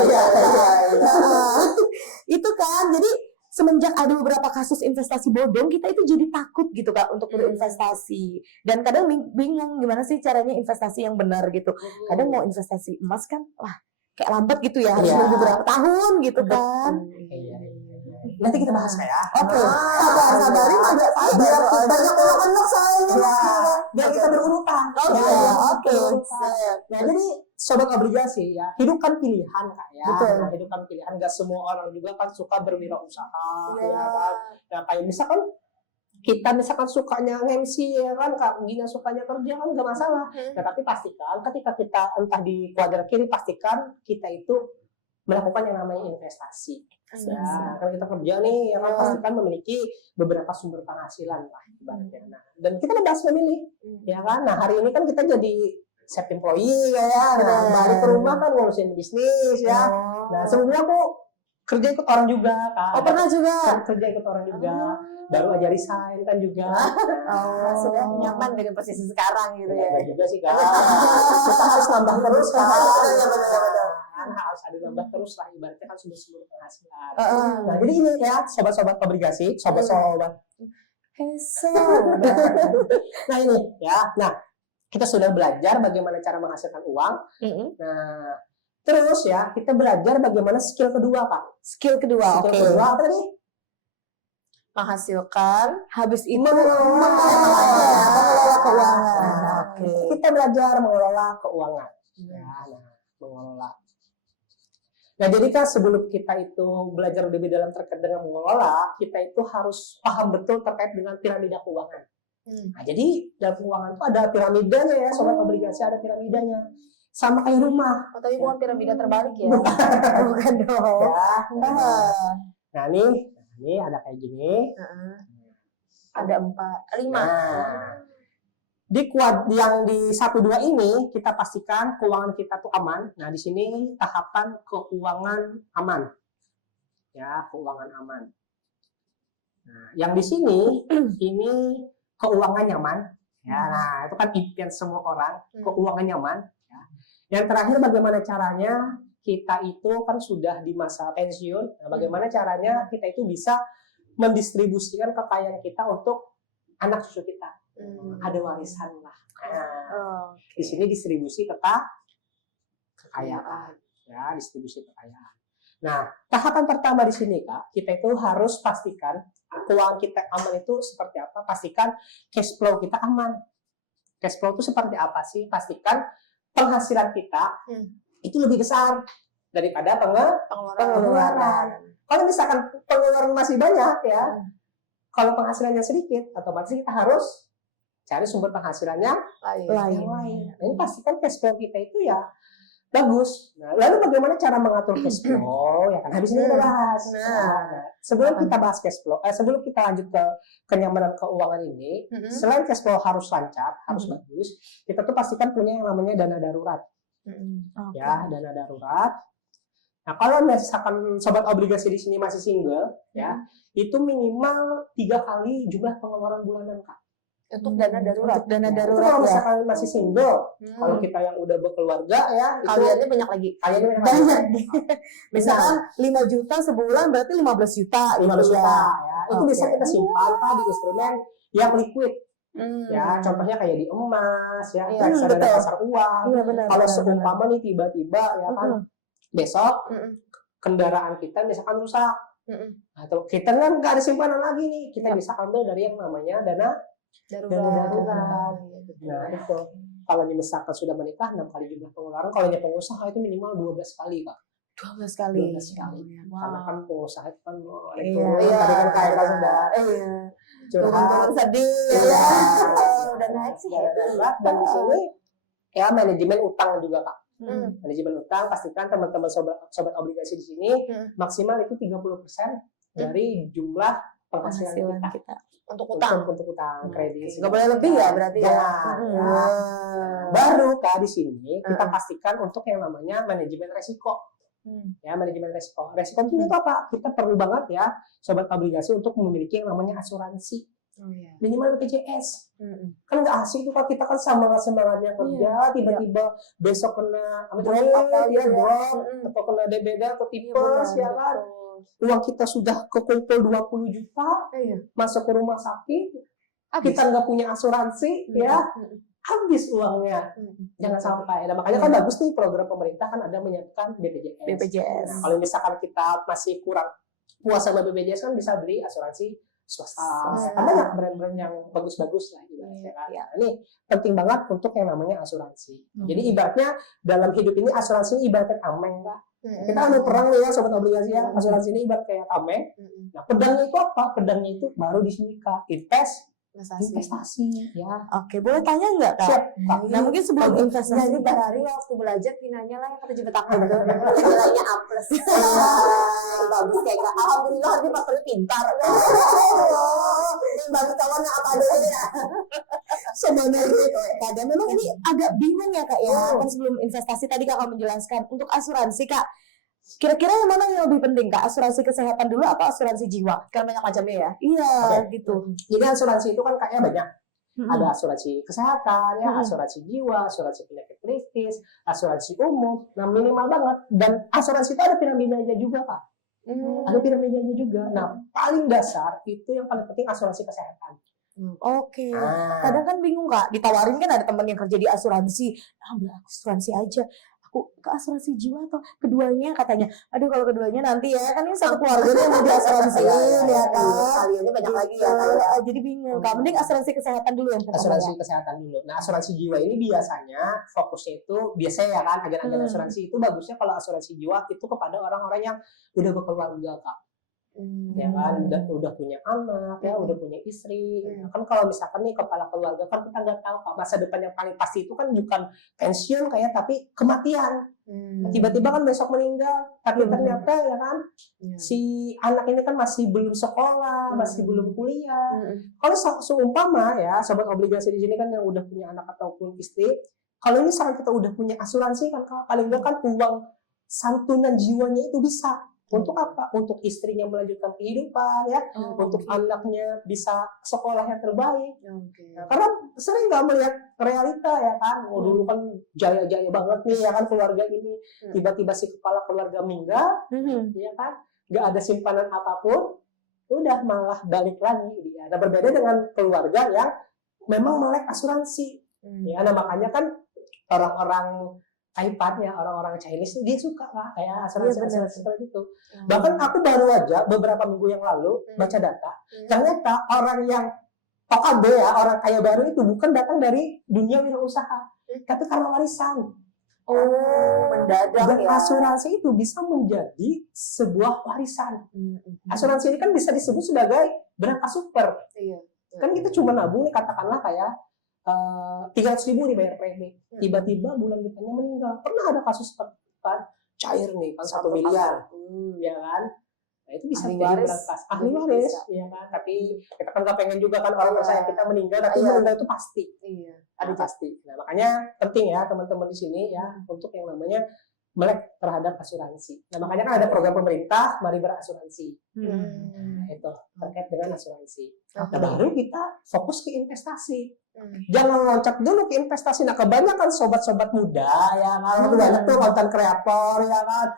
Itu kan, jadi semenjak ada beberapa kasus investasi bodong, kita itu jadi takut gitu Kak untuk berinvestasi. Dan kadang bingung gimana sih caranya investasi yang benar gitu. Kadang mau investasi emas kan, wah kayak lambat gitu ya, harus nunggu berapa tahun gitu kan. Nanti kita bahas ya. Oke. Sabarin agak sabar. Banyak anak soalnya. Biar kita berurutan. Oke. Nah, jadi sobat obligasi ya, hidupkan pilihan Kak ya. Betul. Nah, hidupkan pilihan. Gak semua orang juga kan suka berwirausaha ya kan. Nah, kayak misalkan kita sukanya MC ya kan, Kak Gina sukanya kerja kan gak masalah. Nah, tapi pastikan ketika kita entah di kuadran kiri, pastikan kita itu melakukan yang namanya investasi. Ya, kalau kita kerja nih, yang pastikan memiliki beberapa sumber penghasilan lah ibaratnya. Nah, dan kita bebas memilih, ya kan. Nah, hari ini kan kita jadi self employee ya. Nah, balik ke rumah kan ngurusin bisnis ya. Nah, sebelumnya aku kerja ikut orang juga kan. Oh, pernah juga. Kerja ikut orang juga. Baru aja resign kan juga. Sudah nyaman dengan posisi sekarang gitu ya. Enggak juga sih Kak. Kita harus nambah terus Kak. kan harus ada nambah terus lah, ibaratnya kan sumber-sumber penghasilan. Nah jadi ini ya sobat-sobat obligasi, sobat-sobat. Nah ini ya, nah kita sudah belajar bagaimana cara menghasilkan uang. Nah terus ya kita belajar bagaimana skill kedua Pak. Skill kedua, Skill kedua apa tadi? Menghasilkan, habis itu mengelola keuangan. Nah, kita belajar mengelola keuangan. Ya, nah, mengelola. Nah, jadi kan sebelum kita itu belajar lebih dalam terkait dengan mengelola, kita itu harus paham betul terkait dengan piramida keuangan. Nah, jadi dalam keuangan itu ada piramidanya ya, sobat obligasi ada piramidanya. Sama kayak rumah. Oh, tapi bukan piramida terbalik ya? bukan dong. Ya. Nah, ini ada kayak gini. Ada 5. Nah, di yang di 1-2 ini kita pastikan keuangan kita tuh aman. Nah, di sini tahapan keuangan aman. Ya, keuangan aman. Nah, yang di sini ini keuangan nyaman. Ya, nah itu kan impian semua orang, keuangan nyaman. Ya. Yang terakhir bagaimana caranya kita itu kan sudah di masa pensiun. Nah, bagaimana caranya kita itu bisa mendistribusikan kekayaan kita untuk anak cucu kita. Ada warisan lah. Nah, di sini distribusi kekayaan. Ya, distribusi kekayaan. Nah, tahapan pertama di sini Kak, kita itu harus pastikan keuangan kita aman itu seperti apa? Pastikan cash flow kita aman. Cash flow itu seperti apa sih? Pastikan penghasilan kita itu lebih besar daripada pengeluaran. Kalau misalkan pengeluaran masih banyak ya, kalau penghasilannya sedikit, otomatis kita harus cari sumber penghasilannya yang lain. Nah, ini pastikan cash flow kita itu ya bagus. Nah, lalu bagaimana cara mengatur cash flow? Ya kan habis ini kita bahas. Nah, sebelum kita bahas cash flow, sebelum kita lanjut ke kenyamanan keuangan ini, selain cash flow harus lancar, harus bagus, kita tuh pastikan punya yang namanya dana darurat. Ya, dana darurat. Nah, kalau misalkan sobat obligasi di sini masih single, ya, itu minimal 3 kali jumlah pengeluaran bulanan Kak. Untuk dana darurat. Untuk dana Itu darurat kalau ya. misalkan masih single, kalau kita yang udah berkeluarga ya, Kaliannya banyak lagi. kalian Banyak. Misalkan 5 juta sebulan berarti 15 juta. 15 juta ya. Itu Oke. bisa kita simpan Pak di instrumen yang liquid. Ya, contohnya kayak di emas ya, reksadana betul. pasar uang. Iya benar. Kalau benar, seumpama nih tiba-tiba ya kan besok kendaraan kita misalkan rusak. Atau kita kan nggak ada simpanan lagi nih, kita bisa ambil dari yang namanya dana darurat. Nah, itu kalau misalkan sudah menikah 6 kali jumlah pengeluaran, kalau yang pengusaha itu minimal 12 kali Kak. 12 kali. 12 kali. Wow. Karena kan pengusaha itu kan Iya. tadi kan kayak kan sudah curhat. Teman-teman sedih. Iya. Udah naik sih. Darurat, dan di sini ya manajemen utang juga Kak. Manajemen utang, pastikan teman-teman sobat obligasi di sini maksimal itu 30% dari jumlah penghasilan kita. Untuk utang. Untuk utang kredit. Nggak boleh lebih ya berarti ya. Ya. Baru Kak di sini kita pastikan untuk yang namanya manajemen resiko. Ya, manajemen resiko. Resiko itu apa? Kita perlu banget ya sobat obligasi untuk memiliki yang namanya asuransi. Minimal BPJS. Kan nggak asik tuh Kak, kita kan semangatnya kerja, tiba-tiba besok kena drop atau kena DBD atau tipes ya kan. Uang kita sudah kekumpul 20 juta, masuk ke rumah sakit, kita nggak punya asuransi, ya habis uangnya. Jangan sampai. Nah, makanya kan bagus nih program pemerintah kan ada menyiapkan BPJS. Nah, kalau misalkan kita masih kurang puas sama BPJS kan bisa beli asuransi swasta. Kan banyak brand-brand yang bagus-bagus lah. Nah, ini penting banget untuk yang namanya asuransi. Jadi ibaratnya dalam hidup ini asuransi ini ibaratnya tameng Kak. Kita ambil perang nih ya sobat obligasi ya. Asuransi ini ibarat kayak tameng. Nah, pedangnya itu apa? Pedangnya itu baru di sini Kak. Investasi ya. Oke, boleh tanya nggak Kak? Siap. Nah, mungkin sebelum investasi. Jadi Mbak Hari waktu belajar pinanya lah yang kata jebet aku. Nilainya A+. Bagus kayak Kak. Alhamdulillah dia pakai pintar. Bagus kawannya apa dulu ya. Sebenarnya kadang memang ini agak bingung ya Kak ya. Kan sebelum investasi tadi Kakak menjelaskan untuk asuransi Kak. Kira-kira yang mana yang lebih penting Kak? Asuransi kesehatan dulu atau asuransi jiwa? Kan banyak macamnya ya. Iya, gitu. Jadi asuransi itu kan kayaknya banyak. Ada asuransi kesehatan, ya, asuransi jiwa, asuransi penyakit kritis, asuransi umum. Nah, minimal banget. Dan asuransi itu ada piramidanya juga, Kak. Ada piramidanya juga. Nah, paling dasar itu yang paling penting asuransi kesehatan. Oke. Kadang kan bingung Kak, ditawarin kan ada teman yang kerja di asuransi, ambil asuransi aja. Aku ke asuransi jiwa atau keduanya katanya. Aduh kalau keduanya nanti ya kan ini satu keluarga nih mau diasuransiin ya kan. Kaliannya banyak lagi ya. Jadi bingung. Kak, mending asuransi kesehatan dulu yang pertama Asuransi ya. kesehatan dulu. Nah, asuransi jiwa ini biasanya fokusnya itu biasanya ya kan agen-agen asuransi itu bagusnya kalau asuransi jiwa itu kepada orang-orang yang udah berkeluarga, Kak. Ya kan udah punya anak ya, udah punya istri. Nah, kan kalau misalkan nih kepala keluarga kan kita nggak tahu Kak, masa depan yang paling pasti itu kan bukan pensiun kayak tapi kematian. Tiba-tiba kan besok meninggal, tapi ternyata ya kan si anak ini kan masih belum sekolah, masih belum kuliah. Kalau seumpama ya sobat obligasi di sini kan yang udah punya anak ataupun istri, kalau ini misalkan kita udah punya asuransi kan Kak, paling nggak kan uang santunan jiwanya itu bisa. Untuk apa? Untuk istrinya melanjutkan kehidupan ya, untuk anaknya bisa sekolah yang terbaik. Nah, karena sering nggak melihat realita ya kan. Dulu kan jaya-jaya banget nih ya kan keluarga ini. Tiba-tiba si kepala keluarga meninggal, ya kan, nggak ada simpanan apapun, udah malah balik lagi dia. Nah, berbeda dengan keluarga yang memang melek asuransi. Ya, nah makanya kan orang-orang Taipannya, orang-orang Chinese dia suka lah kayak asuransi seperti itu. Bahkan aku baru aja beberapa minggu yang lalu baca data, ternyata orang yang OKB ya, orang kaya baru itu bukan datang dari dunia wirausaha, tapi karena warisan. Mendadak Dan ya. asuransi itu bisa menjadi sebuah warisan. Asuransi ini kan bisa disebut sebagai berangkas super. Kan kita cuma nabung nih katakanlah kayak 300.000 nih bayar premi, tiba-tiba bulan depannya meninggal. Pernah ada kasus seperti itu kan, cair nih kan 1 miliar, ya kan? Nah itu bisa Ahli jadi waris. berangkas ahli waris, ya kan? Tapi kita kan nggak pengen juga kan orang percaya kita meninggal, tapi meninggal itu pasti, ada pasti. Nah makanya penting ya teman-teman di sini ya untuk yang namanya melek terhadap asuransi. Nah makanya kan ada program pemerintah Mari Berasuransi. Nah, itu terkait dengan asuransi. Nah baru kita fokus ke investasi. Jangan loncat dulu ke investasi. Nah kebanyakan sobat-sobat muda ya kan, banyak tuh konten kreator ya kan,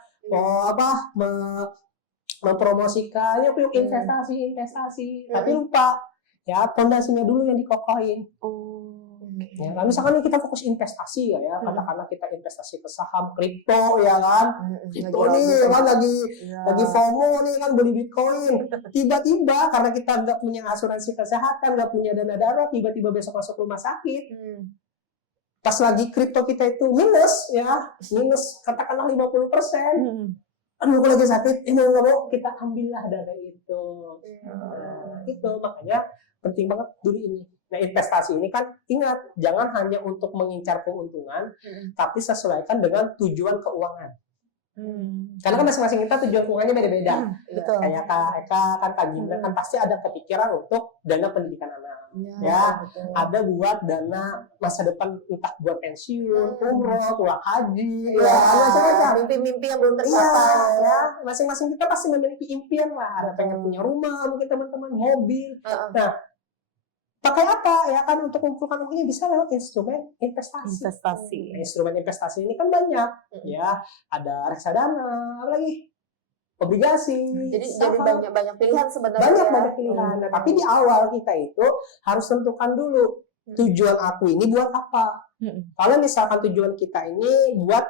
mempromosikan yuk investasi, tapi lupa ya fondasinya dulu yang dikokohin. Ya kan, misalkan kita fokus investasi ya, katakanlah kita investasi ke saham, kripto ya kan, itu nih kan lagi FOMO nih kan beli Bitcoin, tiba-tiba karena kita nggak punya asuransi kesehatan, nggak punya dana darurat, tiba-tiba besok masuk rumah sakit, pas lagi kripto kita itu minus katakanlah 50%, aduh aku lagi sakit, ini nggak mau, kita ambillah dana itu, itu makanya penting banget dulu ini. Nah investasi ini kan ingat jangan hanya untuk mengincar keuntungan, tapi sesuaikan dengan tujuan keuangan. Karena kan masing-masing kita tujuan keuangannya beda-beda. Kayak Kak Eka kan Kak Gindra kan pasti ada kepikiran untuk dana pendidikan anak, ada buat dana masa depan entah buat pensiun, umroh, pulang haji, macam-macam. Mimpi-mimpi yang belum tercapai. Ya, masing-masing kita pasti memiliki impian lah. Ada pengen punya rumah, mungkin teman-teman mobil. Nah pakai apa ya kan untuk mengumpulkan uangnya bisa lewat instrumen investasi. Nah, instrumen investasi ini kan banyak ya, ada reksadana, apa lagi obligasi. Jadi banyak pilihan sebenarnya. Banyak pilihan. Nah, tapi di awal kita itu harus tentukan dulu tujuan aku ini buat apa. Kalau misalkan tujuan kita ini buat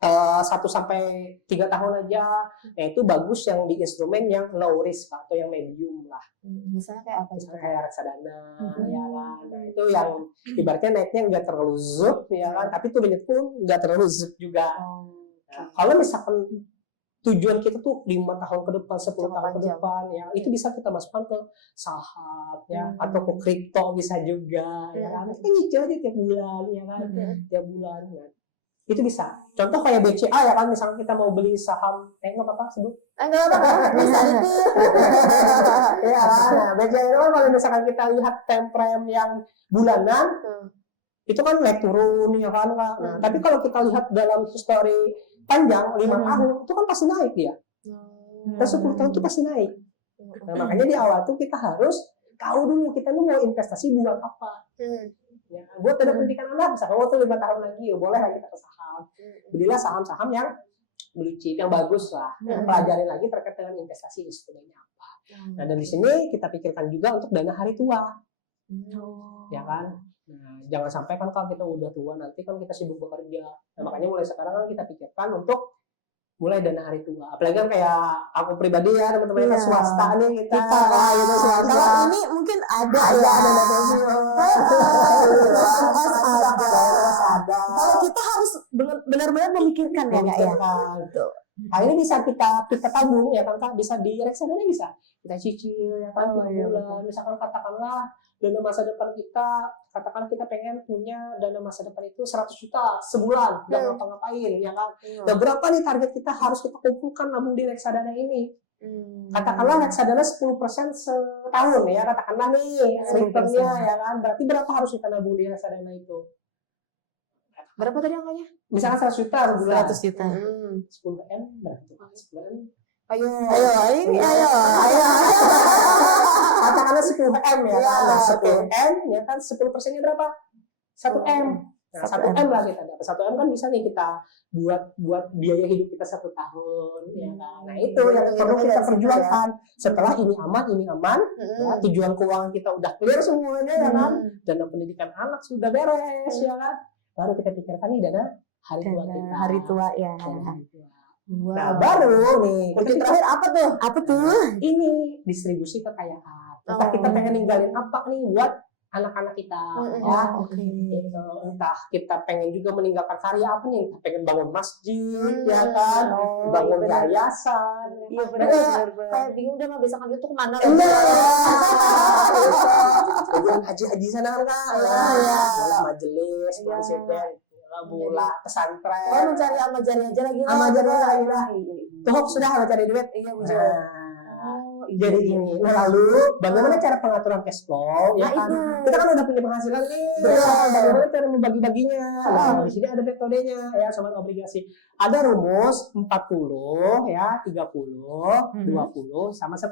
1-3 tahun aja, nah itu bagus yang di instrumen yang low risk atau yang medium lah. Misalnya kayak apa? Misalnya kayak reksadana, ya kan. Nah, itu yang ibaratnya naiknya nggak terlalu zup, ya kan. Tapi turunnya pun nggak terlalu zup juga. Nah, kalau misalkan tujuan kita tuh 5 tahun ke depan, 10 tahun ke depan, ya itu bisa kita masukkan ke saham, ya atau ke kripto bisa juga, ya kan. Kita nyicil aja tiap bulan, ya kan. Tiap bulan, ya. Itu bisa. Contoh kayak BCA ya kan, misalnya kita mau beli saham, nggak apa-apa sebut. Nggak apa-apa, bisa itu. Ya, nah BCA itu kan kalau misalkan kita lihat time frame yang bulanan, itu kan naik turun ya kan. Nah, tapi kalau kita lihat dalam histori panjang 5 tahun, itu kan pasti naik dia. Dan 10 tahun itu pasti naik. Nah, makanya di awal tuh kita harus tahu dulu kita tuh mau investasi buat apa. Ya, buat dana pendidikan anak, misalkan waktu 5 tahun lagi, ya boleh lah kita ke saham. Belilah saham-saham yang blue chip, yang bagus lah. Pelajarin lagi terkait dengan investasi itu sebenarnya apa. Nah, dari sini kita pikirkan juga untuk dana hari tua. Ya kan? Nah, jangan sampai kan kalau kita udah tua nanti kan kita sibuk bekerja. Nah, makanya mulai sekarang kan kita pikirkan untuk mulai dana hari tua. Apalagi kan kayak aku pribadi ya, teman-teman kan swasta nih kita gitu swasta. Kalau ini mungkin ada dana pensiun. Kalau kita harus benar-benar memikirkan ya Kak ya. Nah, ini bisa kita tabung ya kan Kak, bisa di reksadana bisa. Kita cicil ya kan 3 bulan. Misalkan katakanlah dana masa depan kita, katakan kita pengen punya dana masa depan itu 100 juta sebulan, nggak ngapa-ngapain ya kan. Dan berapa nih target kita harus kita kumpulkan nabung di reksadana ini? Katakanlah reksadana 10% setahun ya, katakanlah nih returnnya ya kan. Berarti berapa harus kita nabung di reksadana itu? Berapa tadi angkanya? Misalkan 100 juta sebulan. 100 juta. 10M berarti 10M. Ayo. Katakanlah 10M ya kan. Nah, 10M ya kan 10%-nya berapa? 1M. Nah, 1M lah kita dapat. 1M kan bisa nih kita buat biaya hidup kita 1 tahun ya kan. Nah, itu yang perlu kita perjuangkan. Setelah ini aman, ya, tujuan keuangan kita udah clear semuanya ya kan. Dana pendidikan anak sudah beres ya kan. Baru kita pikirkan nih dana hari tua kita. Hari tua ya. Wow. Nah, baru nih Kunci terakhir apa tuh? Apa tuh? Ini distribusi kekayaan. Entah kita pengen ninggalin apa nih buat anak-anak kita, ya. Gitu. Entah kita pengen juga meninggalkan karya apa nih? Entah pengen bangun masjid, ya kan? Bangun yayasan. Iya benar. Kayak bingung deh mah besok itu kemana? Tujuan haji sana kan? Majelis, presiden. Bola, pesantren. Oh, mencari amajari aja lagi. Amajari lagi lah. Tuh sudah mencari duit. Iya, jadi ini. Nah, lalu bagaimana cara pengaturan cash flow? Ya kan? Kita kan udah punya penghasilan nih. Bagaimana cara membagi-baginya? Nah, di sini ada metodenya ya, sobat obligasi. Ada rumus 40 ya, 30, 20 sama 10.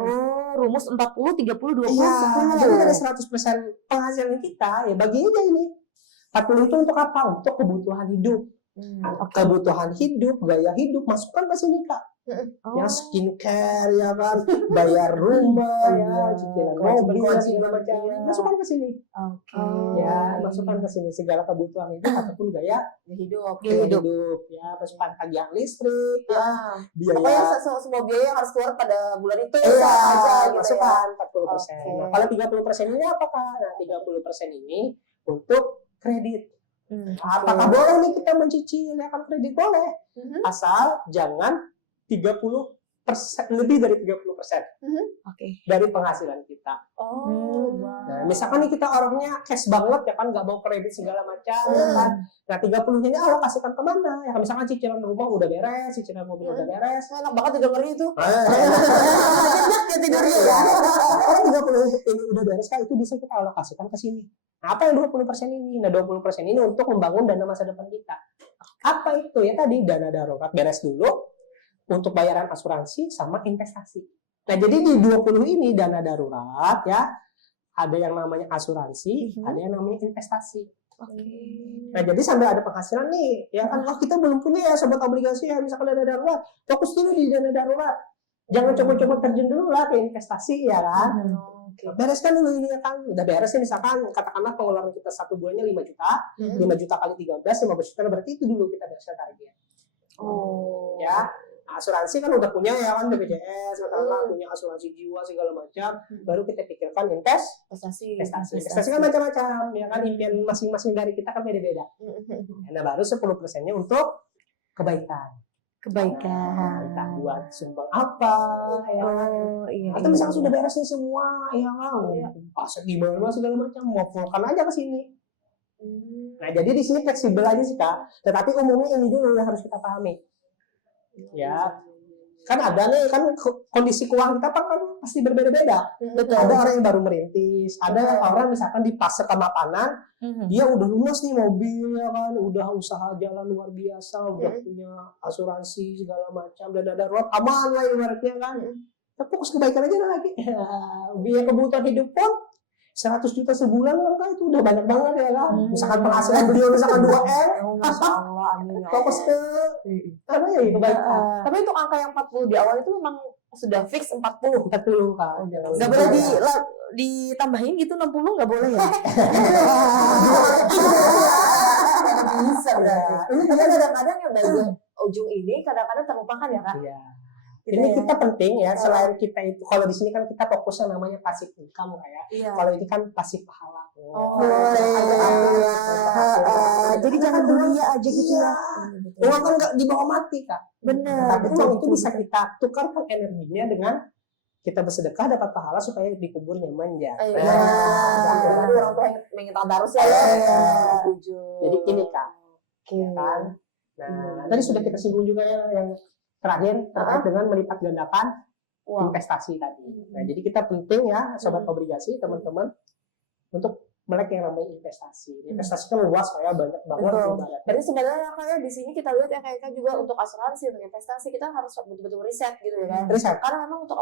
Oh, rumus 40, 30, 20, Iya, 10. jadi dari 100% penghasilan kita ya bagi aja ini. 40 itu untuk apa? Untuk kebutuhan hidup. Kebutuhan hidup, gaya hidup, masukkan ke sini Kak. Ya skincare ya kan, bayar rumah ya, cicilan mobil segala macam, masukkan ke sini. Ya, masukkan ke sini segala kebutuhan hidup ataupun gaya hidup ya, masukkan tagihan listrik ya, biaya semua biaya harus keluar pada bulan itu aja gitu masukkan 40%. Nah, kalau 30% ini apa Kak? Nah, 30% ini untuk kredit. Apakah boleh nih kita mencicil ya kan kredit? Boleh. Asal jangan 30% lebih dari 30% dari penghasilan kita. Nah, misalkan nih kita orangnya cash banget ya kan, nggak mau kredit segala macam ya kan. Nah, 30-nya ini alokasikan kemana? Ya kan, misalkan cicilan rumah udah beres, cicilan mobil udah beres. Enak banget dengerin itu. Ya tidurnya ya. Kalau 30 ini udah beres kan, itu bisa kita alokasikan ke sini. Nah, apa yang 20% ini? Nah, 20% ini untuk membangun dana masa depan kita. Apa itu? Ya tadi dana darurat beres dulu untuk bayaran asuransi sama investasi. Nah, jadi di 20 ini dana darurat ya, ada yang namanya asuransi, ada yang namanya investasi. Nah, jadi sambil ada penghasilan nih, ya kan, kita belum punya ya sobat obligasi ya, misalkan dana darurat, fokus dulu di dana darurat. Jangan coba-coba terjun dulu lah ke investasi ya kan. Bereskan dulu ini ya kan, udah beres nih misalkan katakanlah pengeluaran kita 1 bulannya 5 juta, 5 juta kali 13, 15 juta, berarti itu dulu kita bereskan target. Ya. Nah, asuransi kan udah punya ya kan, BPJS, katakanlah punya asuransi jiwa segala macam, baru kita pikirkan investasi kan macam-macam ya kan, impian masing-masing dari kita kan beda-beda. Nah, baru 10%-nya untuk kebaikan. Entah buat sumbang apa ya kan. Atau misalnya sudah beres nih semua ya kan, pas gimana segala macam, mau vulkan aja ke sini. Nah, jadi di sini fleksibel aja sih Kak, tetapi umumnya ini dulu yang harus kita pahami. Ya, kan ada nih kan kondisi keuangan kita kan pasti berbeda-beda. Ada orang yang baru merintis, ada orang misalkan di fase kemapanan, dia udah lunas nih mobil ya kan, udah usaha jalan luar biasa, udah punya asuransi segala macam, dan ada darurat aman lah ibaratnya kan. Kita fokus kebaikan aja lagi. Biaya kebutuhan hidup pun 100 juta sebulan kan itu udah banyak banget ya kan. Misalkan penghasilan beliau misalkan 2M, Masya Allah, amin ya fokus Allah. ke apa ya kebaikan. Tapi untuk angka yang 40 di awal itu memang sudah fix 40. 40 kan. Nggak boleh ditambahin gitu 60 nggak boleh ya? Bisa berarti. Tapi kadang-kadang yang bagian ujung ini kadang-kadang terlupakan ya Kak. Iya. Ini kita penting ya, selain kita itu, kalau di sini kan kita fokusnya namanya pasif income kayak. Iya. Kalau ini kan pasif pahala. Oh, Jadi jangan dunia aja gitu ya. Uang kan nggak dibawa mati kak. Bener. Tapi uang itu bisa kita tukarkan energinya dengan kita bersedekah dapat pahala supaya dikubur nyaman ya. Iya. Jadi orang tua yang ingin tadarus ya. Jadi ini kak, ya kan. Nah, tadi sudah kita singgung juga ya yang terakhir terkait dengan melipat gandakan investasi tadi. Nah, jadi kita penting ya sobat obligasi teman-teman untuk melek yang namanya investasi. Investasi kan luas kayak banyak banget. Berarti sebenarnya kayak di sini kita lihat ya kayak juga untuk asuransi, untuk investasi kita harus betul-betul riset gitu ya kan. Riset. Karena memang untuk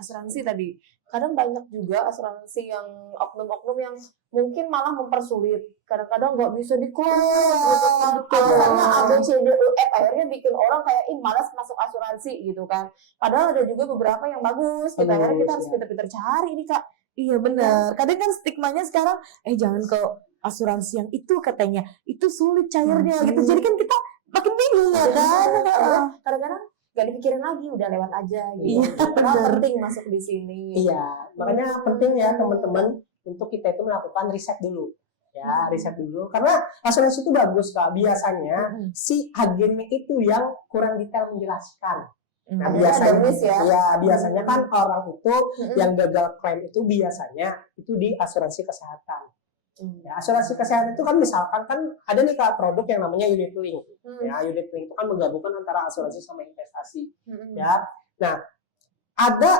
asuransi tadi kadang banyak juga asuransi yang oknum-oknum yang mungkin malah mempersulit. Kadang-kadang nggak bisa diklaim gitu kan. Alasannya A, B, C, D, E, F akhirnya bikin orang kayak malas masuk asuransi gitu kan. Padahal ada juga beberapa yang bagus. Kita akhirnya kita harus pintar-pintar cari nih Kak. Iya benar. Kadang kan stigmanya sekarang, jangan ke asuransi yang itu katanya, itu sulit cairnya gitu. Jadi kan kita makin bingung ya kan. Kadang-kadang nggak dipikirin lagi, udah lewat aja gitu. Iya, Padahal penting masuk di sini. Iya, makanya penting ya teman-teman untuk kita itu melakukan riset dulu. Ya, riset dulu. Karena asuransi itu bagus Kak. Biasanya si agennya itu yang kurang detail menjelaskan. Nah, biasanya kan orang itu yang gagal klaim itu biasanya itu di asuransi kesehatan. Ya, asuransi kesehatan itu kan misalkan kan ada nih Kak produk yang namanya unit link. Ya, unit link itu kan menggabungkan antara asuransi sama investasi. Ya. Nah, ada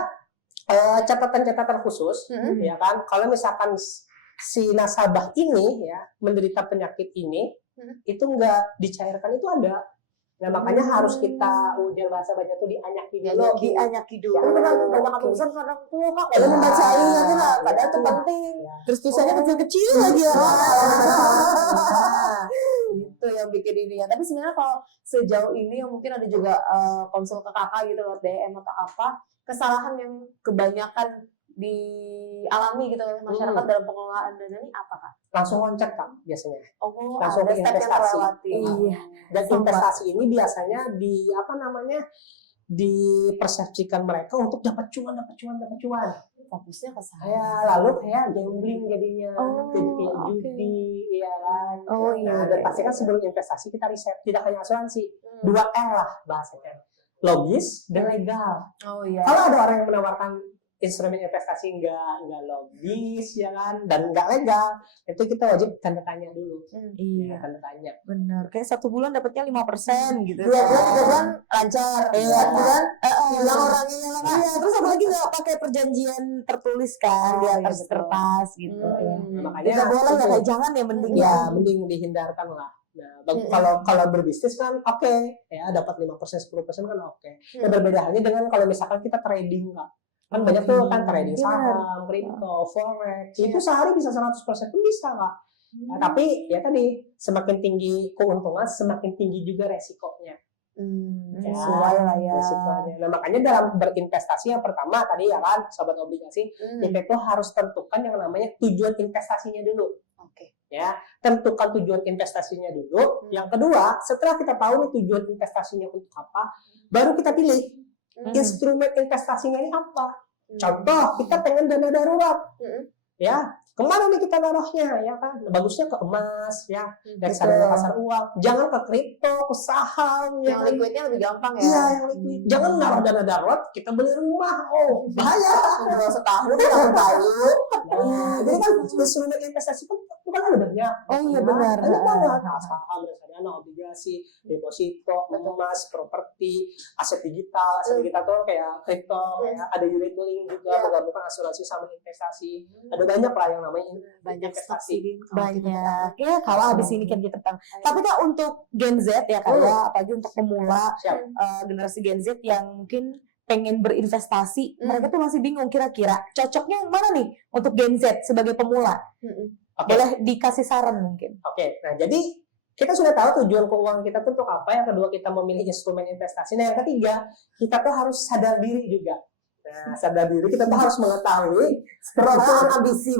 catatan-catatan khusus ya kan kalau misalkan si nasabah ini ya menderita penyakit ini itu enggak dicairkan itu ada. Nah makanya harus kita udah bahasa banyak tuh dianyaki dulu. Banyak tulisan kadang tuh Kak, kalau membaca ini lah, padahal itu penting. Terus tulisannya kecil-kecil lagi ya. Itu yang bikin ini ya. Tapi sebenarnya kalau sejauh ini yang mungkin ada juga konsul ke kakak gitu lewat DM atau apa, kesalahan yang kebanyakan dialami gitu oleh masyarakat dalam pengelolaan dana ini apa Kak? Langsung loncat Kak biasanya. Oh, langsung ke investasi. Iya. Dan investasi ini biasanya dipersepsikan mereka untuk dapat cuan. Fokusnya ke sana. Ya, lalu kayak gambling jadinya, jadi kayak judi, ya kan. Dan pasti kan sebelum investasi kita riset, tidak hanya asuransi, 2L lah bahasanya, logis dan legal. Kalau ada orang yang menawarkan instrumen investasi nggak logis ya kan dan nggak legal itu kita wajib tanda tanya dulu. Iya, tanda tanya. Benar. Kayak 1 bulan dapatnya 5% gitu. 2 bulan lancar. 4 bulan hilang orangnya. Iya, terus apalagi nggak pakai perjanjian tertulis kan di atas kertas gitu ya. Makanya Tidak boleh ya, kayak jangan ya mending ya mending dihindarkan lah. Nah, kalau berbisnis kan oke, ya dapat 5% 10% kan oke. Ya berbeda halnya dengan kalau misalkan kita trading Kak. Kan banyak tuh kan trading saham, kripto, forex. Itu sehari bisa 100% pun bisa Kak. Nah, tapi ya tadi semakin tinggi keuntungan semakin tinggi juga resikonya. Sesuai lah ya. Resikonya. Nah makanya dalam berinvestasi yang pertama tadi ya kan sobat obligasi kita itu harus tentukan yang namanya tujuan investasinya dulu. Ya, tentukan tujuan investasinya dulu. Yang kedua, setelah kita tahu nih tujuan investasinya untuk apa, baru kita pilih instrumen investasinya ini apa. Contoh, kita pengen dana darurat. Ya, kemana nih kita naruhnya ya kan? Bagusnya ke emas ya, reksadana pasar uang. Jangan ke kripto, ke saham yang liquidnya lebih gampang ya. Iya, yang liquid. Jangan naruh dana darurat, kita beli rumah. Oh, bahaya. Udah setahun udah tahu. Jadi kan instrumen investasi kan bukan ada banyak. Oh iya benar. Ada banget. Saham, reksadana, obligasi, deposito, emas, properti, aset digital tuh kayak kripto, ada unit link juga menggabungkan asuransi sama investasi. Ada banyak lah yang namanya banyak investasi. Banyak. Ya kalau habis ini kan kita tentang. Tapi Kak untuk Gen Z ya Kak ya, apalagi untuk pemula generasi Gen Z yang mungkin pengen berinvestasi, mereka tuh masih bingung kira-kira cocoknya yang mana nih untuk Gen Z sebagai pemula. Oke. Boleh dikasih saran mungkin? Oke, nah jadi kita sudah tahu tujuan keuangan kita tuh untuk apa. Yang kedua, kita memilih instrumen investasi. Nah yang ketiga, kita tuh harus sadar diri juga. Nah sadar diri, kita tuh harus mengetahui profil ambisi,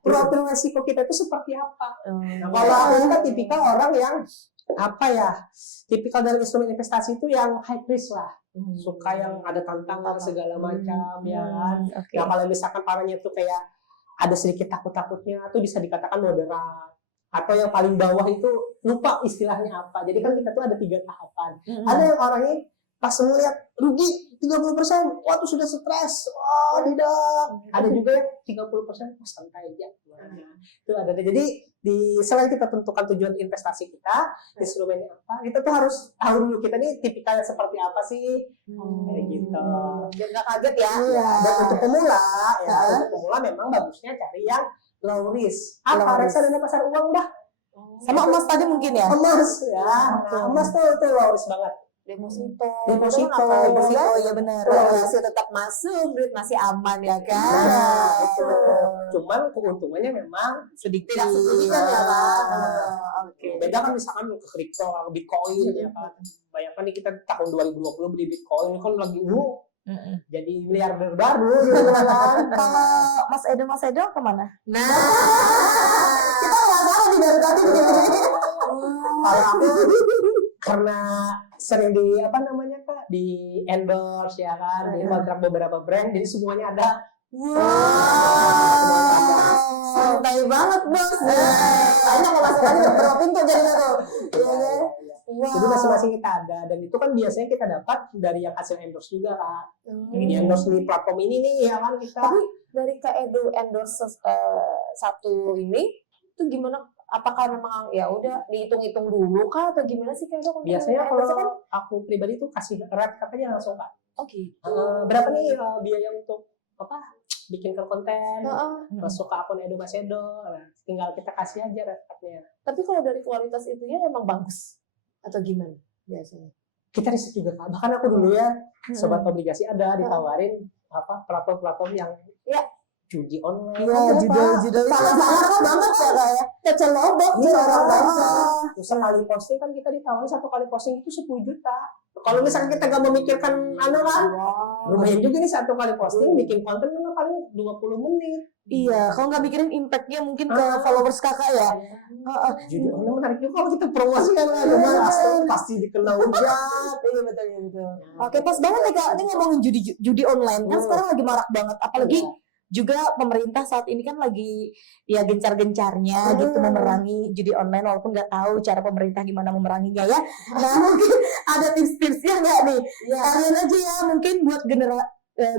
profil resiko kita itu seperti apa. Nah, kalau aku kan tipikal orang yang tipikal dari instrumen investasi itu yang high risk lah. Suka yang ada tantangan segala macam, ya kan. Oke. Nah kalau misalkan parahnya tuh kayak ada sedikit takut-takutnya, tuh bisa dikatakan moderat. Atau yang paling bawah itu lupa istilahnya apa. Jadi kan kita tuh ada 3 tahapan. Ada yang orangnya pas melihat rugi 30%, wah itu sudah stres. Oh tidak. Ada juga yang 30% santai aja. Nah, itu ada. Jadi selain kita tentukan tujuan investasi kita, instrumennya apa, kita tuh harus tahu dulu kita nih tipikalnya seperti apa sih. Kayak gitu. Biar nggak kaget ya. Dan untuk pemula memang bagusnya cari yang low risk. Apa reksadana pasar uang dah. Sama emas tadi mungkin ya? Emas ya. Nah, emas tuh low risk banget. Deposito, ya benar. masih tetap masuk, duit masih aman ya kan. Nah, itu. Cuman keuntungannya memang Sedikit. Tidak signifikan ya kan. Oke. Beda kan misalkan ke kripto, ke Bitcoin ya kan. Bayangkan nih kita tahun 2020 beli Bitcoin kan lagi jadi miliarder baru gitu kan. Kalau Mas Edo kemana? Nah, kita nggak tahu di dari tadi begini. Kalau aku karena sering di di endorse ya kan, di kontrak beberapa brand, jadi semuanya ada. Santai banget bos. Kayaknya kalau masuk aja berapa pintu jadinya tuh. Jadi masing-masing kita ada, dan itu kan biasanya kita dapat dari yang hasil endorse juga kan. Di endorse di platform ini nih ya kan kita. Tapi dari Kak Edo endorse satu ini tuh gimana? Apakah memang ya udah dihitung-hitung dulu kah atau gimana sih Kak Edo? Biasanya kalau endorse kan? aku pribadi tuh kasih rate katanya langsung Kak. Oh gitu. Berapa nih biaya untuk bikinkan konten, masuk ke akun Edo Mas Edo, nah, tinggal kita kasih aja rate-nya. Tapi kalau dari kualitas itunya emang bagus atau gimana biasanya? Kita riset juga Kak. Bahkan aku dulu ya sobat obligasi ada ditawarin platform-platform yang judi online. Judul Salah banget ya Kak ya. Kecil lobok Iya, orang banget. Terus sekali posting kan kita ditawarin 1 kali posting itu 10 juta. Kalau misalkan kita gak memikirkan lumayan juga nih 1 kali posting bikin konten kan paling 20 menit. Iya, kalau nggak mikirin impactnya mungkin ke followers kakak ya. Judi online menarik juga kalau kita promosikan kan, pasti dikenal hujat. Iya betul. Oke, pas banget nih Kak. Ini ngomongin judi online kan sekarang lagi marak banget. Apalagi juga pemerintah saat ini kan lagi ya gencar-gencarnya gitu memerangi judi online, walaupun nggak tahu cara pemerintah gimana memeranginya ya. Nah mungkin ada tips-tipsnya nggak nih? Kalian aja ya mungkin buat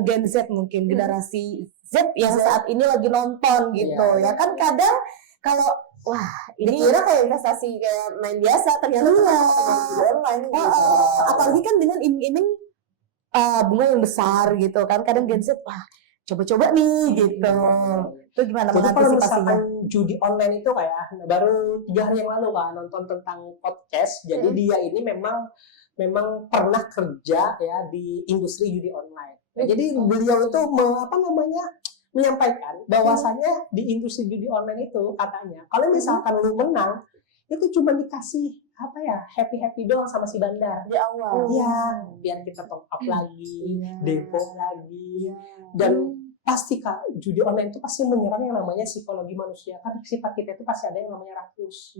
Gen Z mungkin generasi Z yang saat ini lagi nonton gitu ya kan, kadang kalau wah ini dikira kayak investasi kayak main biasa ternyata online gitu. Apalagi kan dengan iming-iming bunga yang besar gitu kan, kadang Gen Z wah coba-coba nih gitu. Itu gimana Jadi kalau mengantisipasinya? misalkan judi online itu kayak baru 3 hari yang lalu kan nonton tentang podcast. Jadi dia ini memang pernah kerja ya di industri judi online. Nah, jadi beliau itu menyampaikan bahwasannya di industri judi online itu katanya kalau misalkan lu menang itu cuma dikasih happy doang sama si bandar di awal. Iya, biar kita top up lagi, depo lagi, dan pasti Kak, judi online itu pasti menyerang yang namanya psikologi manusia. Kan sifat kita itu pasti ada yang namanya rakus.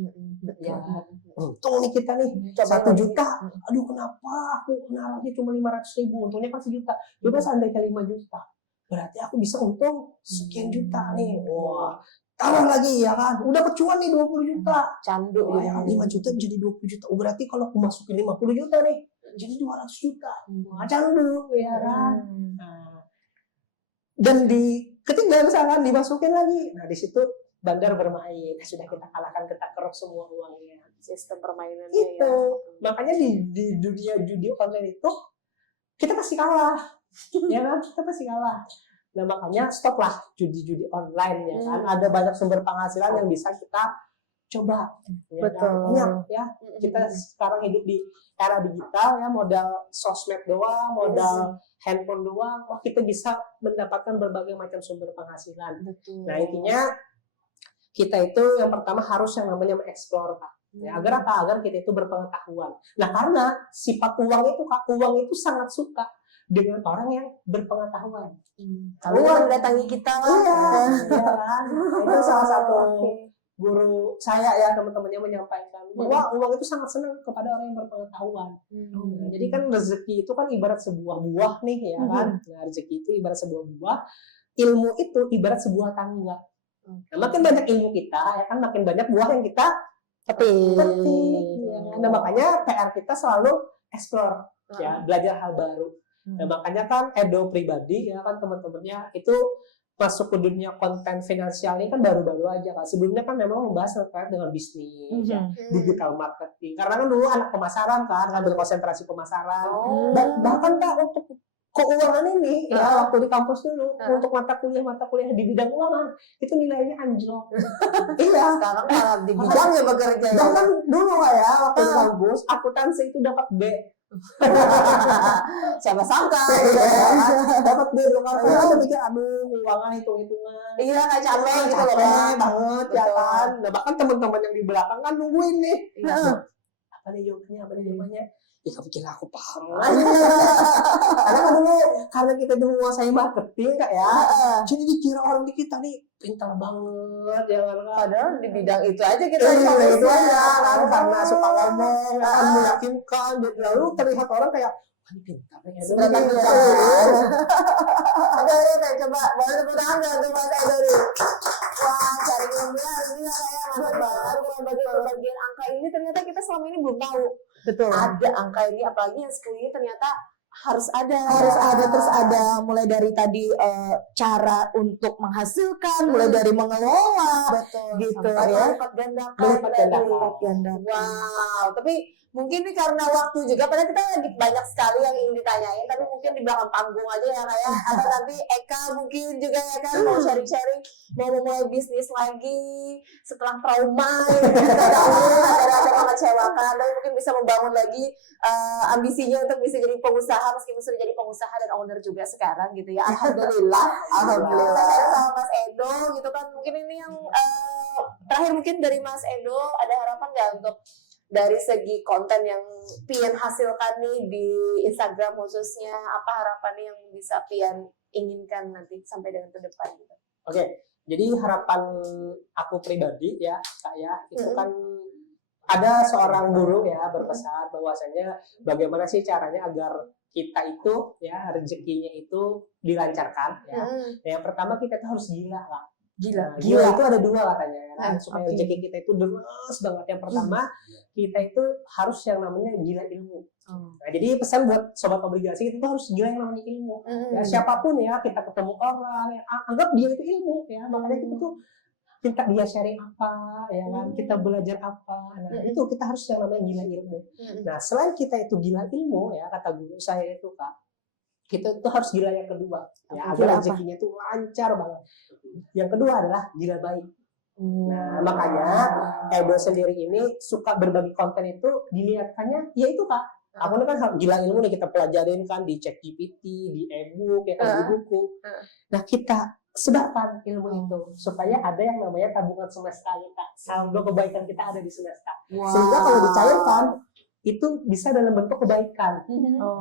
Ya, untung nih kita nih 1 juta, aduh kenapa aku naruhnya cuma 500.000, untungnya kan 1 juta. Coba seandainya 5 juta, berarti aku bisa untung sekian juta nih. Wah, taruh lagi ya kan, udah kecuan nih 20 juta. Candu ya 5 juta jadi 20 juta. Oh, berarti kalau aku masukin 50 juta nih, jadi 200 juta. Candu ya kan. Dan ketiga misalkan dimasukin lagi, nah di situ bandar bermain, sudah kita kalahkan, kita keruk semua uangnya. Sistem permainannya Itu ya. makanya di dunia judi online itu kita pasti kalah. Ya kan, kita pasti kalah. Nah makanya stoplah judi online ya kan. Ada banyak sumber penghasilan yang bisa kita coba. Ya, Betul. banyak ya. Kita sekarang hidup di era digital ya, modal sosmed doang, modal handphone doang, kita bisa mendapatkan berbagai macam sumber penghasilan. Betul. Nah, intinya kita itu yang pertama harus yang namanya mengeksplor, Kak. Ya, agar apa? Agar kita itu berpengetahuan. Nah, karena sifat uang itu, Kak, uang itu sangat suka dengan orang yang berpengetahuan. Kalau uang datangi kita lah. Iya kan? Itu salah satu guru saya ya, teman-temannya menyampaikan bahwa uang itu sangat senang kepada orang yang berpengetahuan. Nah, jadi kan rezeki itu kan ibarat sebuah buah nih ya kan. Nah, rezeki itu ibarat sebuah buah, ilmu itu ibarat sebuah tangga. Nah, makin banyak ilmu kita ya kan, makin banyak buah yang kita petik. Ya. Nah, makanya PR kita selalu explore ya, belajar hal baru. Nah, makanya kan Edo pribadi ya kan, teman-temannya itu masuk ke dunia konten finansial ini kan baru-baru aja kan. Sebelumnya kan memang membahas terkait dengan bisnis, ya, digital marketing. Karena kan dulu anak pemasaran kan, ngambil konsentrasi pemasaran. Bahkan Kak untuk keuangan ini ya, waktu di kampus dulu untuk mata kuliah di bidang keuangan itu nilainya anjlok. Iya. Sekarang malah di bidangnya bekerja. Bahkan dulu ya waktu di kampus akuntansi itu dapat B. Siapa sangka Dapat B dulu karena aku mikir aduh keuangan hitung-hitungan. iya kayak capek gitu loh Capek banget ya kan. Nah, bahkan teman-teman yang di belakang kan nungguin nih. Apa nih jawabannya? Ya kamu kira aku paham. Karena kita dulu menguasai marketing Kak ya. Jadi dikira orang di kita nih pintar banget ya kan. padahal di bidang itu aja kita Itu aja kan, karena suka ngomong, kan meyakinkan, lalu terlihat orang kayak ini pintar ya. Aduh, coba boleh tepuk tangan nggak tuh Mas Edo nih? Wah, cari ilmunya hari ini kayak mantap banget. Bagian angka ini ternyata kita selama ini belum tahu. Betul. Ada angka ini, apalagi yang 10 ini ternyata harus ada. Terus ada mulai dari tadi cara untuk menghasilkan, mulai dari mengelola, Betul. gitu Sampai ya. lipat gandakan. Melipat gandakan. Lipat gandakan. Wow, tapi mungkin ini karena waktu juga, padahal kita lagi banyak sekali yang ingin ditanyain, tapi mungkin di belakang panggung aja ya kayak, atau nanti Eka mungkin juga ya kan mau sharing-sharing, mau memulai bisnis lagi setelah trauma, ada mengecewakan, dan mungkin bisa membangun lagi ambisinya untuk bisa jadi pengusaha, meskipun sudah jadi pengusaha dan owner juga sekarang gitu ya. Alhamdulillah. Saya sama Mas Edo gitu kan, mungkin ini yang terakhir mungkin dari Mas Edo, ada harapan nggak untuk dari segi konten yang Pian hasilkan nih di Instagram khususnya, apa harapannya yang bisa Pian inginkan nanti sampai dengan ke depan gitu? Oke, jadi harapan aku pribadi ya, Kak ya, itu kan ada seorang guru ya berpesan bahwasanya bagaimana sih caranya agar kita itu ya rezekinya itu dilancarkan ya. Yang pertama kita tuh harus gila lah. Gila itu ada dua katanya ya kan, supaya rezeki kita itu deres banget. Yang pertama kita itu harus yang namanya gila ilmu. Nah, jadi pesan buat sobat obligasi itu harus gila yang namanya ilmu. Ya, siapapun ya kita ketemu orang yang anggap dia itu ilmu ya, makanya kita tuh minta dia sharing apa ya kan, kita belajar apa. Nah, itu kita harus yang namanya gila ilmu. Nah, selain kita itu gila ilmu ya, kata guru saya itu Kak, kita itu harus gila yang kedua ya, agar rezekinya itu lancar banget. Yang kedua adalah gila baik. Nah, makanya Edo sendiri ini suka berbagi konten itu dilihatkannya ya itu Kak. Aku ini kan gila ilmu nih, kita pelajarin kan di ChatGPT, di e-book, ya kan, di buku. Nah, kita sebarkan ilmu itu supaya ada yang namanya tabungan semesta kita. Saldo kebaikan kita ada di semesta. Sehingga kalau dicairkan itu bisa dalam bentuk kebaikan.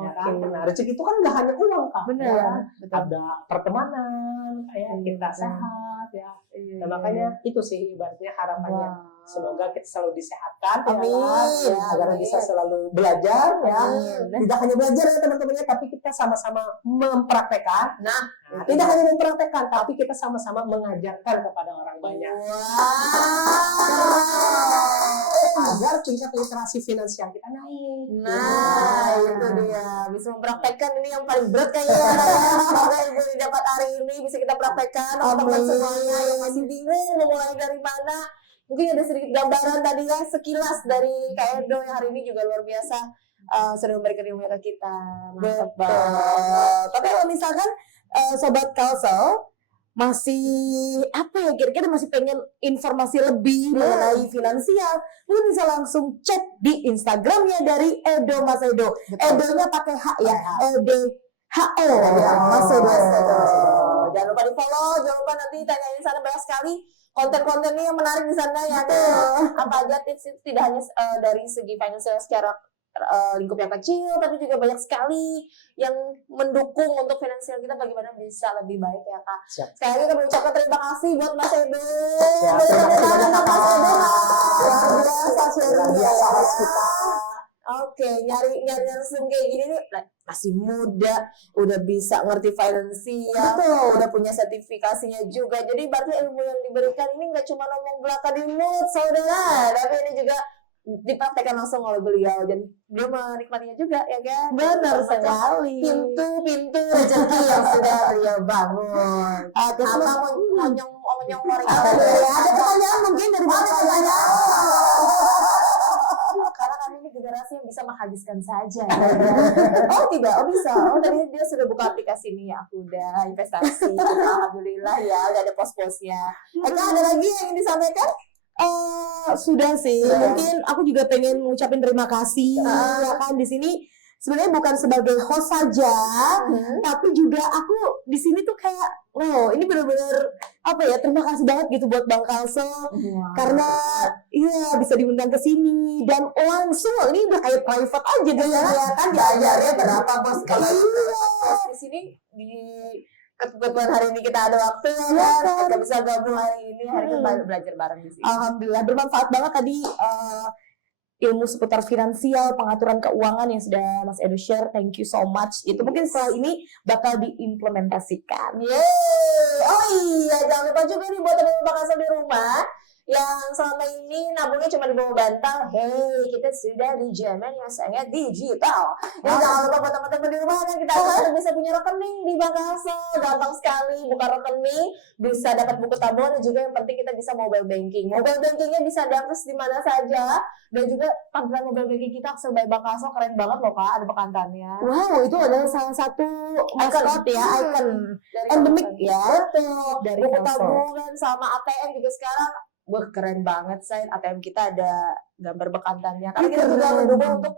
Ya kan? Nah, rezeki itu kan nggak hanya uang Kak. Benar. Ya. Ada pertemanan, kayak kita sehat ya. Nah, makanya itu sih ibaratnya harapannya. Semoga kita selalu disehatkan, Amin. ya, agar bisa selalu belajar ya. Tidak hanya belajar ya teman-temannya, tapi kita sama-sama mempraktekkan. Nah, Tidak hanya mempraktekkan, tapi kita sama-sama mengajarkan kepada orang banyak. Agar tingkat literasi finansial kita naik. Nah, itu dia. Bisa mempraktekkan, ini yang paling berat kayaknya. Semoga ibu dapat hari ini bisa kita praktekkan. Teman-teman semuanya yang masih bingung mau mulai dari mana. Mungkin ada sedikit gambaran tadi ya, sekilas dari Kak Edo yang hari ini juga luar biasa sudah memberikan ilmu ke kita. Mantap banget. Tapi kalau misalkan Sobat Kalsel masih apa ya, kira-kira masih pengen informasi lebih mengenai finansial, lu bisa langsung cek di Instagramnya dari Edo Mas Edo. Edonya pakai H ya, EDHO ya, Mas Edo. Jangan lupa di follow, jangan lupa nanti tanyain di sana, banyak sekali konten-kontennya yang menarik di sana ya. Apa aja tips tidak hanya dari segi finansial secara lingkup yang kecil, tapi juga banyak sekali yang mendukung untuk finansial kita bagaimana bisa lebih baik ya Kak. Siap. Sekali lagi kami ucapkan terima kasih buat Mas Edo. Siap, terima kasih banyak, Kak. Mas Edo. Luar biasa Luar biasa host kita. Oke, nyari langsung kayak gini nih, masih muda, udah bisa ngerti finansial, udah punya sertifikasinya juga. Jadi berarti ilmu yang diberikan ini nggak cuma ngomong belaka di mulut, saudara, tapi ini juga dipraktekkan langsung oleh beliau dan dia menikmatinya juga ya kan. Benar sekali. Pintu rezeki yang sudah beliau bangun. Apa monyong mereka? Ada pertanyaan mungkin dari pertanyaan. Karena kami ini generasi yang bisa menghabiskan saja. Oh tidak, oh bisa. Oh tadi dia sudah buka aplikasi ini ya. Aku udah investasi. Alhamdulillah ya, udah ada pos-posnya. Eka ada lagi yang ingin disampaikan? Sudah sih. Mungkin aku juga pengen ngucapin terima kasih ya kan di sini. Sebenarnya bukan sebagai host saja, tapi juga aku di sini tuh kayak, wow, ini benar-benar apa ya, terima kasih banget gitu buat Bang Kalso, karena iya bisa diundang ke sini dan langsung ini udah kayak private aja gitu ya kan, Diajarnya berapa bos kalau di sini di kebetulan hari ini kita ada waktu ya, kita bisa gabung hari ini kita belajar bareng di sini. Alhamdulillah bermanfaat banget tadi ilmu seputar finansial, pengaturan keuangan yang sudah Mas Edo share. Thank you so much. Itu mungkin setelah ini bakal diimplementasikan. Yeay. Oh iya, jangan lupa juga nih buat teman-teman Kasal di rumah yang selama ini nabungnya cuma di bawah bantal. Hey, kita sudah di zaman yang sangat digital. Ya jangan lupa buat teman-teman di rumah kan kita bisa punya rekening di Bank Kasal. Gampang sekali buka rekening, bisa dapat buku tabungan dan juga yang penting kita bisa mobile banking. Mobile bankingnya bisa diakses di mana saja dan juga tampilan mobile banking kita Aksel by Bank Kasal keren banget loh Kak, ada bekantannya. Wow, itu adalah salah satu mascot ya, icon endemic ya. Betul. Dari Buku Kalso. tabungan sama ATM juga sekarang. Wah keren banget Sain, ATM kita ada gambar bekantannya karena kita juga mendukung untuk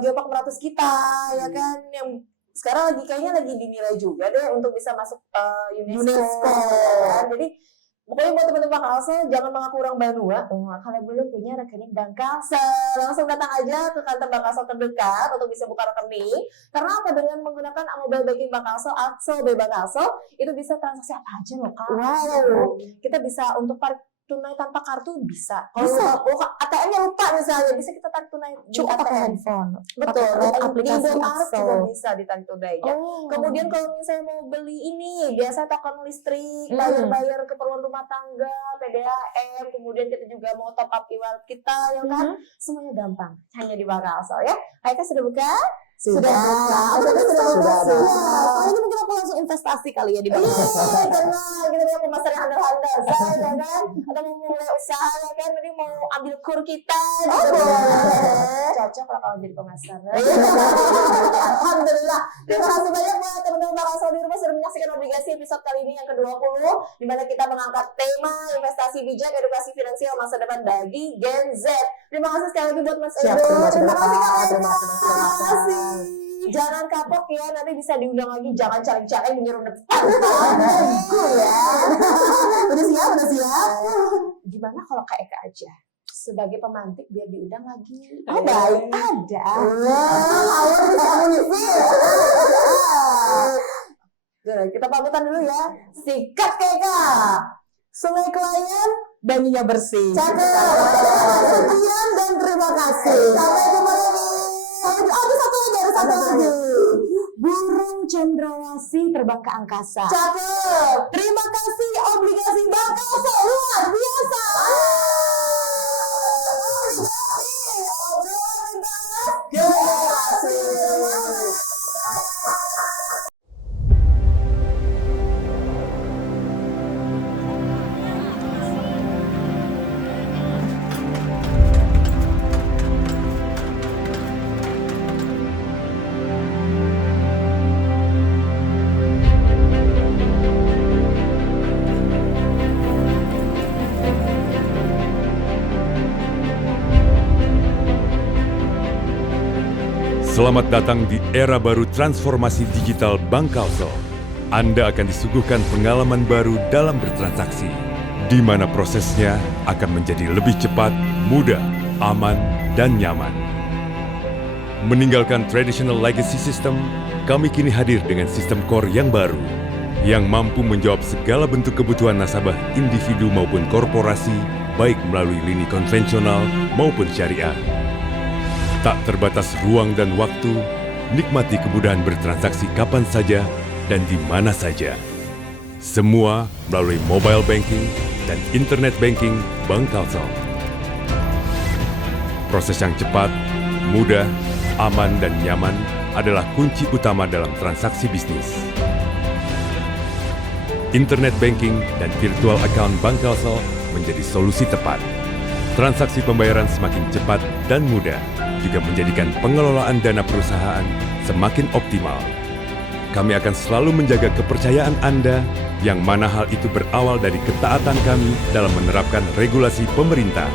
geopark Meratus kita ya kan, yang sekarang kayaknya lagi dinilai juga deh untuk bisa masuk UNESCO. Kan? Jadi pokoknya buat teman-teman Bank Kalsel jangan mengaku orang Banua kalau belum punya rekening Bank Kalsel, langsung datang aja ke kantor Bank Kalsel terdekat untuk bisa buka rekening. Karena apa, dengan menggunakan mobile banking Bank Kalsel, Aksel by Bank Kalsel itu bisa transaksi apa aja loh Kak. Wow. Kita bisa untuk tarik tunai tanpa kartu bisa. Kalau ATM-nya lupa misalnya, bisa kita tarik tunai di Cuma pakai ATM. handphone. Betul, Pakai aplikasi Indomaret Aksel. juga bisa ditarik tunainya. Oh. Kemudian kalau misalnya mau beli ini, biasa token listrik, bayar-bayar keperluan rumah tangga, PDAM, kemudian kita juga mau top up e-wallet kita, ya kan? Semuanya gampang, hanya di Bank Kalsel ya. Aika sudah buka? Sudah buka. Sudah. Oh, ini mungkin aku langsung investasi kali ya di Bank Kalsel. Iya, karena kita punya pemasaran yang handal-handal, saya ya kan? Atau mau mulai usaha ya kan? Jadi mau ambil kur kita, gitu. Cocok lah kalau jadi pemasaran. Alhamdulillah. Terima kasih banyak buat teman-teman Bank Kalsel di rumah sudah menyaksikan obligasi episode kali ini yang ke-20, di mana kita mengangkat tema investasi bijak edukasi finansial masa depan bagi Gen Z. Terima kasih sekali lagi buat Mas Siap, Edo. terima kasih, Kak. Terima Terima kasih. Jangan kapok ya, nanti bisa diundang lagi. Jangan cari-cari menyuruh depan. Ya. Udah siap? Gimana kalau Kak Eka aja sebagai pemantik biar diundang lagi? Oh, baik. Ada. Kita pamitan dulu ya. Sikat Kak Eka. Sungai Klien, banyunya bersih. Cakep. Sekian dan terima kasih. Sampai jumpa lagi. Ada satu lagi. Burung cendrawasih terbang ke angkasa. Cakep. Terima kasih obligasi Bank Kalsel luar biasa. Obrolan generasi. Selamat datang di era baru transformasi digital Bank Kalsel. Anda akan disuguhkan pengalaman baru dalam bertransaksi, di mana prosesnya akan menjadi lebih cepat, mudah, aman, dan nyaman. Meninggalkan traditional legacy system, kami kini hadir dengan sistem core yang baru, yang mampu menjawab segala bentuk kebutuhan nasabah individu maupun korporasi, baik melalui lini konvensional maupun syariah. Tak terbatas ruang dan waktu, nikmati kemudahan bertransaksi kapan saja dan di mana saja. Semua melalui mobile banking dan internet banking Bank Kalsel. Proses yang cepat, mudah, aman, dan nyaman adalah kunci utama dalam transaksi bisnis. Internet banking dan virtual account Bank Kalsel menjadi solusi tepat. Transaksi pembayaran semakin cepat dan mudah, juga menjadikan pengelolaan dana perusahaan semakin optimal. Kami akan selalu menjaga kepercayaan Anda, yang mana hal itu berawal dari ketaatan kami dalam menerapkan regulasi pemerintah.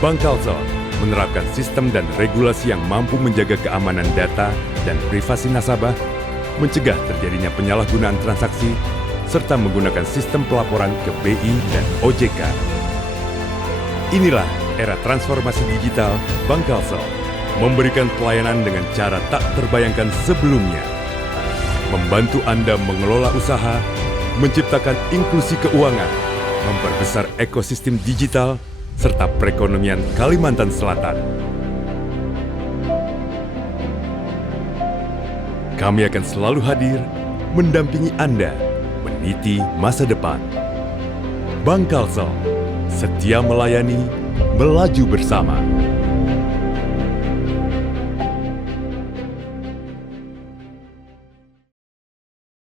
Bank Kalsel menerapkan sistem dan regulasi yang mampu menjaga keamanan data dan privasi nasabah, mencegah terjadinya penyalahgunaan transaksi, serta menggunakan sistem pelaporan ke BI dan OJK. Inilah era transformasi digital Bank Kalsel, memberikan pelayanan dengan cara tak terbayangkan sebelumnya. Membantu Anda mengelola usaha, menciptakan inklusi keuangan, memperbesar ekosistem digital, serta perekonomian Kalimantan Selatan. Kami akan selalu hadir, mendampingi Anda, meniti masa depan. Bank Kalsel, setia melayani, melaju bersama.